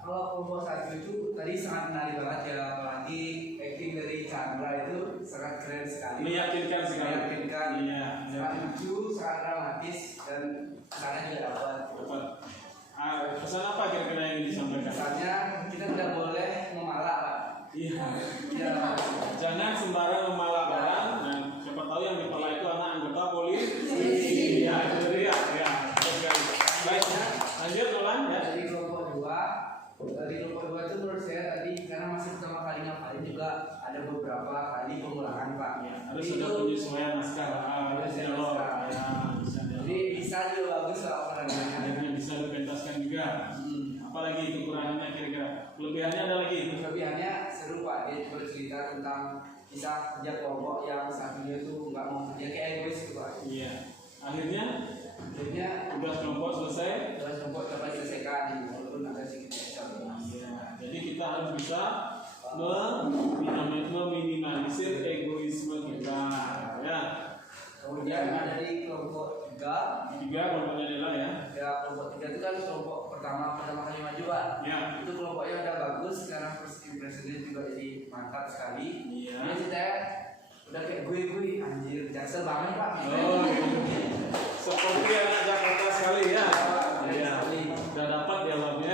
kalau kelompok 1 itu tadi sangat menarik banget ya, apalagi acting dari Chandra itu sangat keren sekali. Meyakinkan sekali. Meyakinkan. Iya. Sangat lucu, sangat dramatis dan pesannya juga dapat. Pesan apa kira-kira yang ingin disampaikan? Pesannya kita tidak boleh memalak Pak. Iya. Ya. Jangan sembarang memalak orang. Nah, siapa tahu yang dipalak itu anak anggota polisi. Iya, itu dia. Ya. Baik. Lanjut Nolan ya. Dari kelompok 2 itu menurut saya tadi karena masih pertama kali ngapain juga ada beberapa kali pengulangan Pak. Ya, harus sudah penyesuaian naskah. Dialog. Ya, bisa dialog. Jadi bisa juga bagus Pak orangnya. Akhirnya bisa dipentaskan juga. Apalagi kekurangannya kira-kira? Kelebihannya ada lagi? Kelebihannya seru Pak, dia bercerita tentang kisah kerja kelompok yang satunya itu nggak mau kerja kayak egois itu Pak. Iya. Akhirnya tugas kelompok selesai. Tugas kelompok dapat diselesaikan walaupun ada sedikit kesalahan. Iya. Jadi kita harus bisa meminimalisir egoisme kita. Ya. Kemudian ada di kelompok 3 kelompoknya Dela ya. Ya, kelompok 3 itu kan kelompok pertama kali maju Pak. Ya. Itu kelompoknya udah bagus karena first impressionnya juga jadi mantap sekali. Iya. Ini kita udah kayak gue anjir jaksel banget Pak. Oh, gitu. Seperti anak Jakarta sekali ya. Iya. Udah dapat dialognya.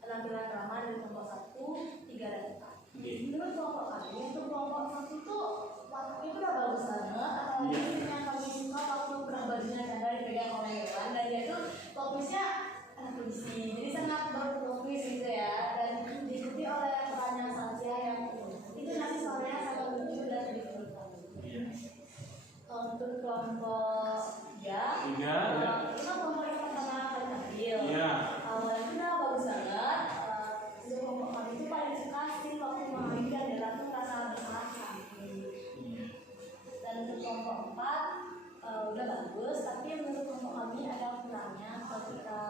penampilan drama dari kelompok 1, 3 dan 4. Oke. Menurut kelompok kami, untuk kelompok 1 tuh waktunya itu udah bagus banget, apalagi yang kami suka waktu pernah bajunya Chandra dipegang oleh Iwan, dan dia tuh fokusnya anak puisi, jadi sangat berfokus gitu ya, dan diikuti oleh perannya Satya yang itu nanti soalnya sangat lucu dan diikuti. Iya. Untuk kelompok 3, Tiga, ya. itu kelompok yang pertama kali tampil. Iya. Awalnya udah bagus banget. Untuk kelompok kami itu paling suka sih waktu mengalami dan dia tuh merasa bersalah sekali. Iya. Dan untuk kelompok 4 udah bagus, tapi menurut kelompok kami ada kurangnya ketika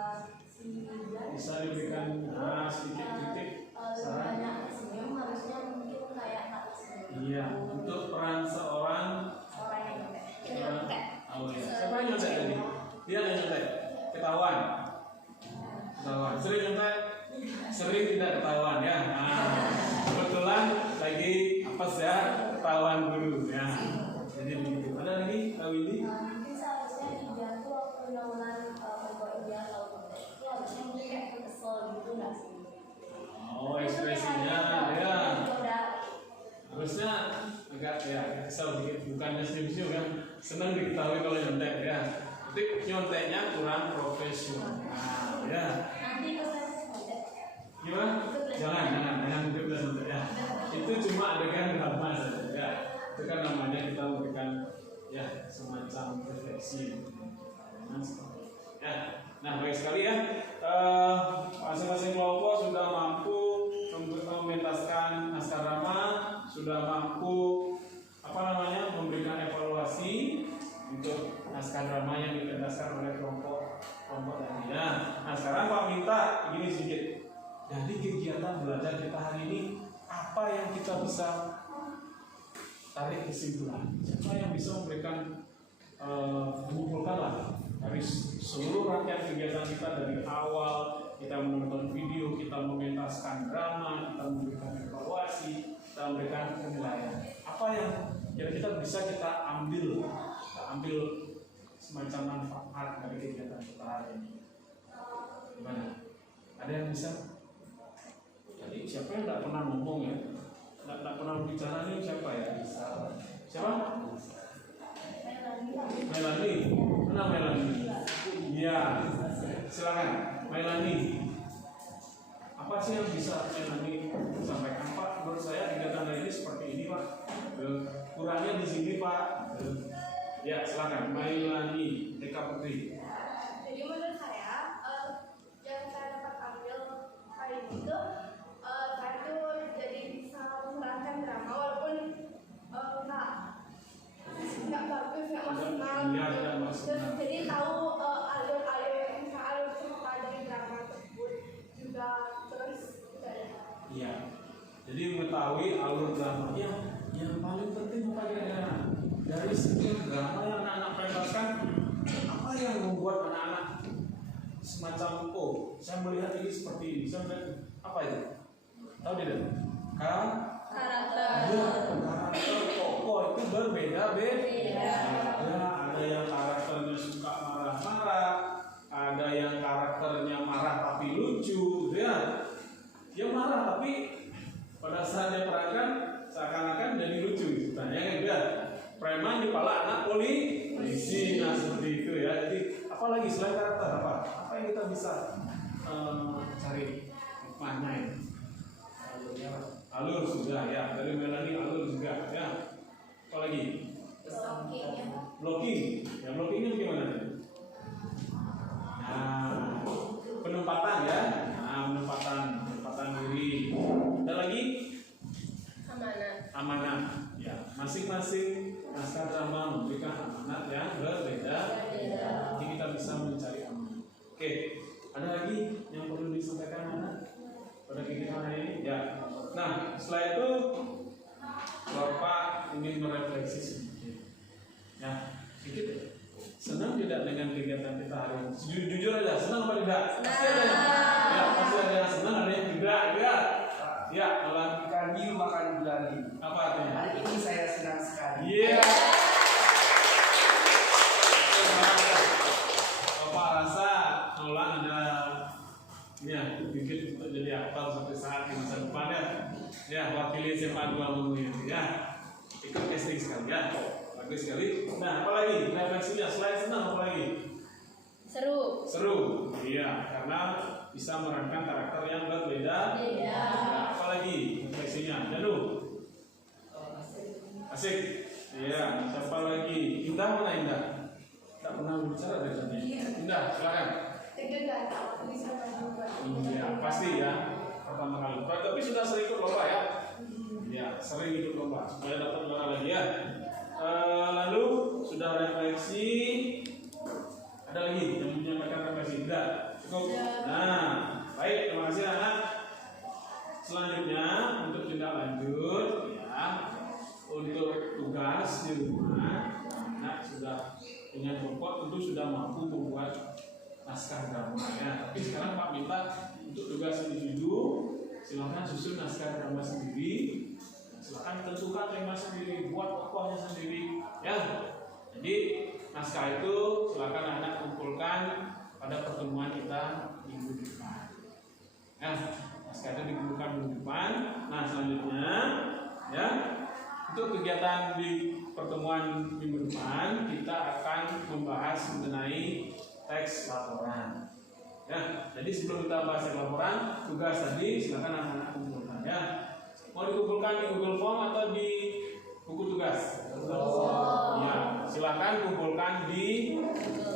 si Jan Bisa diberikan sedikit kritik. lebih banyak senyum, harusnya mungkin kayak tak senyum. Iya. Untuk peran seorang Orang yang nyontek. Nyontek. Oh iya. Siapa yang nyontek tadi? Dia yang nyontek. Ketahuan. Ketahuan. Sering nyontek? Sering tidak ketahuan ya. Nah, kebetulan lagi apes ya, ketahuan guru ya. Jadi begitu. Ada lagi Kak Windy? Mungkin seharusnya Ija tuh waktu undang-undang membuat Ija lalu itu harusnya mungkin kayak kesel gitu nggak sih? Oh, ekspresinya ya. Udah Harusnya agak ya kesel dikit, bukannya senyum-senyum kan. Senang diketahui kalau nyontek ya. Tapi nyonteknya kurang profesional. Ya. nanti kesan nyontek. Gimana? Jangan hidup dan nyontek ya. Itu cuma adegan drama saja ya. Itu kan namanya kita memberikan ya semacam refleksi. Ya. Nah, baik sekali ya. Masing-masing kelompok sudah mampu mementaskan naskah drama, sudah mampu memberikan evaluasi untuk naskah drama yang dipentaskan oleh kelompok tadi. Nah, sekarang Pak minta begini sedikit. Dari kegiatan belajar kita hari ini, apa yang kita bisa tarik kesimpulan? Siapa yang bisa memberikan mengumpulkanlah dari seluruh rangkaian kegiatan kita dari awal kita menonton video, kita mementaskan drama, kita memberikan evaluasi, kita memberikan penilaian. Apa yang kita bisa kita ambil semacam manfaat dari kegiatan kita hari ini? Gimana? Ada yang bisa? Jadi siapa yang tidak pernah ngomong ya, tidak pernah bicara ini siapa ya? Siapa? Melanie. Mana Melanie? Iya. Silakan, Melanie. Apa sih yang bisa Melanie sampaikan, Pak? Menurut saya kegiatan hari ini seperti ini, Pak. Kurangnya di sini, Pak. Ya, silakan, Melanie Eka Putri. Jadi menurut saya yang saya dapat ambil hari ini tuh saya tuh jadi bisa memerankan drama walaupun nggak bagus, nggak maksimal. Iya, tidak maksimal. Terus jadi tahu alur cerita dari drama tersebut juga terus Iya. Jadi mengetahui alur dramanya yang paling penting apa kira-kira? Dari segi drama yang anak-anak pentaskan, apa yang membuat anak-anak semacam saya melihat ini seperti ini, saya melihat apa itu? Tahu tidak? Karakter. Karakter tokoh itu berbeda-beda. Ada yang karakternya suka marah-marah, ada yang karakternya marah tapi lucu, ya. Dia marah tapi pada saat dia perankan seakan-akan jadi lucu, tanya kan dia. Preman di kepala anak polisi, nah seperti itu ya. Jadi apalagi selain karakter apa yang kita bisa cari hikmahnya ini? Alur sudah ya, dari Melanie alur juga ya. Apalagi? Blocking. Ya blockingnya bagaimana? Nah, penempatan ya. Nah, penempatan diri. Ada lagi? Amanat. Ya, masing-masing naskah drama memberikan amanat yang berbeda. Jadi kita bisa mencari amanat. Oke, ada lagi yang perlu disampaikan anak pada kegiatan hari ini? Ya. Nah, setelah itu Bapak ingin merefleksi sedikit. Ya, sedikit. Senang tidak dengan kegiatan kita hari ini? Jujur aja, senang apa tidak? Pasti ada yang, ya, pasti ada yang senang, ada yang tidak. Ya, malah Ikan hiu makan gulali. apa artinya? Hari ini saya senang sekali. Iya. Bapak rasa Nolan ada Ya, bibit untuk jadi aktor suatu saat di masa depan ya. Ya, wakili SMA 2 Mengui ya. Ikut casting sekali ya. Bagus sekali. Nah, apa lagi? Refleksinya selain senang apa lagi? Seru. Seru. Iya, karena bisa memerankan karakter yang berbeda. Iya. Nah, apa lagi? Refleksinya. Janu. Asik. Iya, siapa lagi? Indah mana Indah? Tak pernah bicara dari tadi. Indah, silakan. Iya, pasti ya. Pertama kali. Tapi sudah sering ikut lomba ya? Ya, sering ikut lomba. Supaya dapat juara lagi ya. Lalu sudah refleksi. Ada lagi yang menyampaikan refleksi? Tidak. Cukup. Nah, baik. Terima kasih anak. Selanjutnya untuk tindak lanjut ya. Untuk tugas di rumah, anak sudah punya kelompok, tentu sudah mampu membuat naskah drama ya. Tapi sekarang Pak minta untuk tugas individu, silakan susun naskah drama sendiri, silakan tentukan tema sendiri, buat tokohnya sendiri ya. Jadi naskah itu silakan anak kumpulkan pada pertemuan kita minggu depan ya. Naskah itu dikumpulkan minggu depan. Nah, selanjutnya ya, untuk kegiatan di pertemuan minggu depan kita akan membahas mengenai teks laporan. Ya, jadi sebelum kita bahas teks laporan, tugas tadi silakan anak-anak kumpulkan ya. Mau dikumpulkan di Google Form atau di buku tugas? Ya, silakan kumpulkan di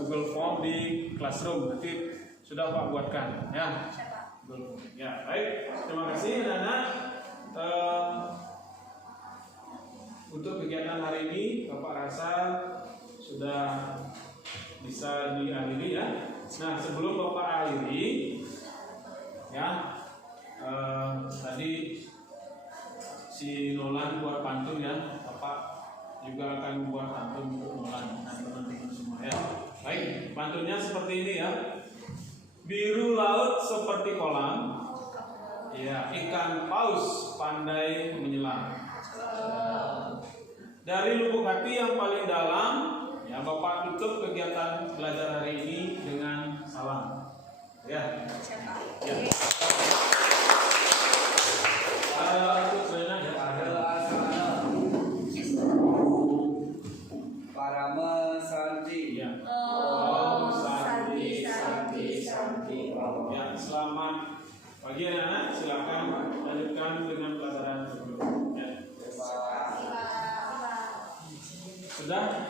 Google Form di Classroom. Nanti sudah Pak buatkan ya. Google Form. Ya, baik. Terima kasih anak-anak. Untuk kegiatan hari ini, Bapak rasa sudah bisa diakhiri ya. Nah, sebelum Bapak akhiri, ya, tadi si Nolan buat pantun ya, Bapak juga akan membuat pantun untuk Nolan dan teman-teman semua ya. Baik, pantunnya seperti ini ya. Biru laut seperti kolam, ya, ikan paus pandai menyelam. Dari lubuk hati yang paling dalam, ya Bapak tutup kegiatan belajar hari ini dengan salam. Ya. Ya. Parama Santi. Ya. Om Santi. Ya, selamat pagi anak-anak. Silakan lanjutkan dengan pelajaran berikutnya. Ya. Sudah.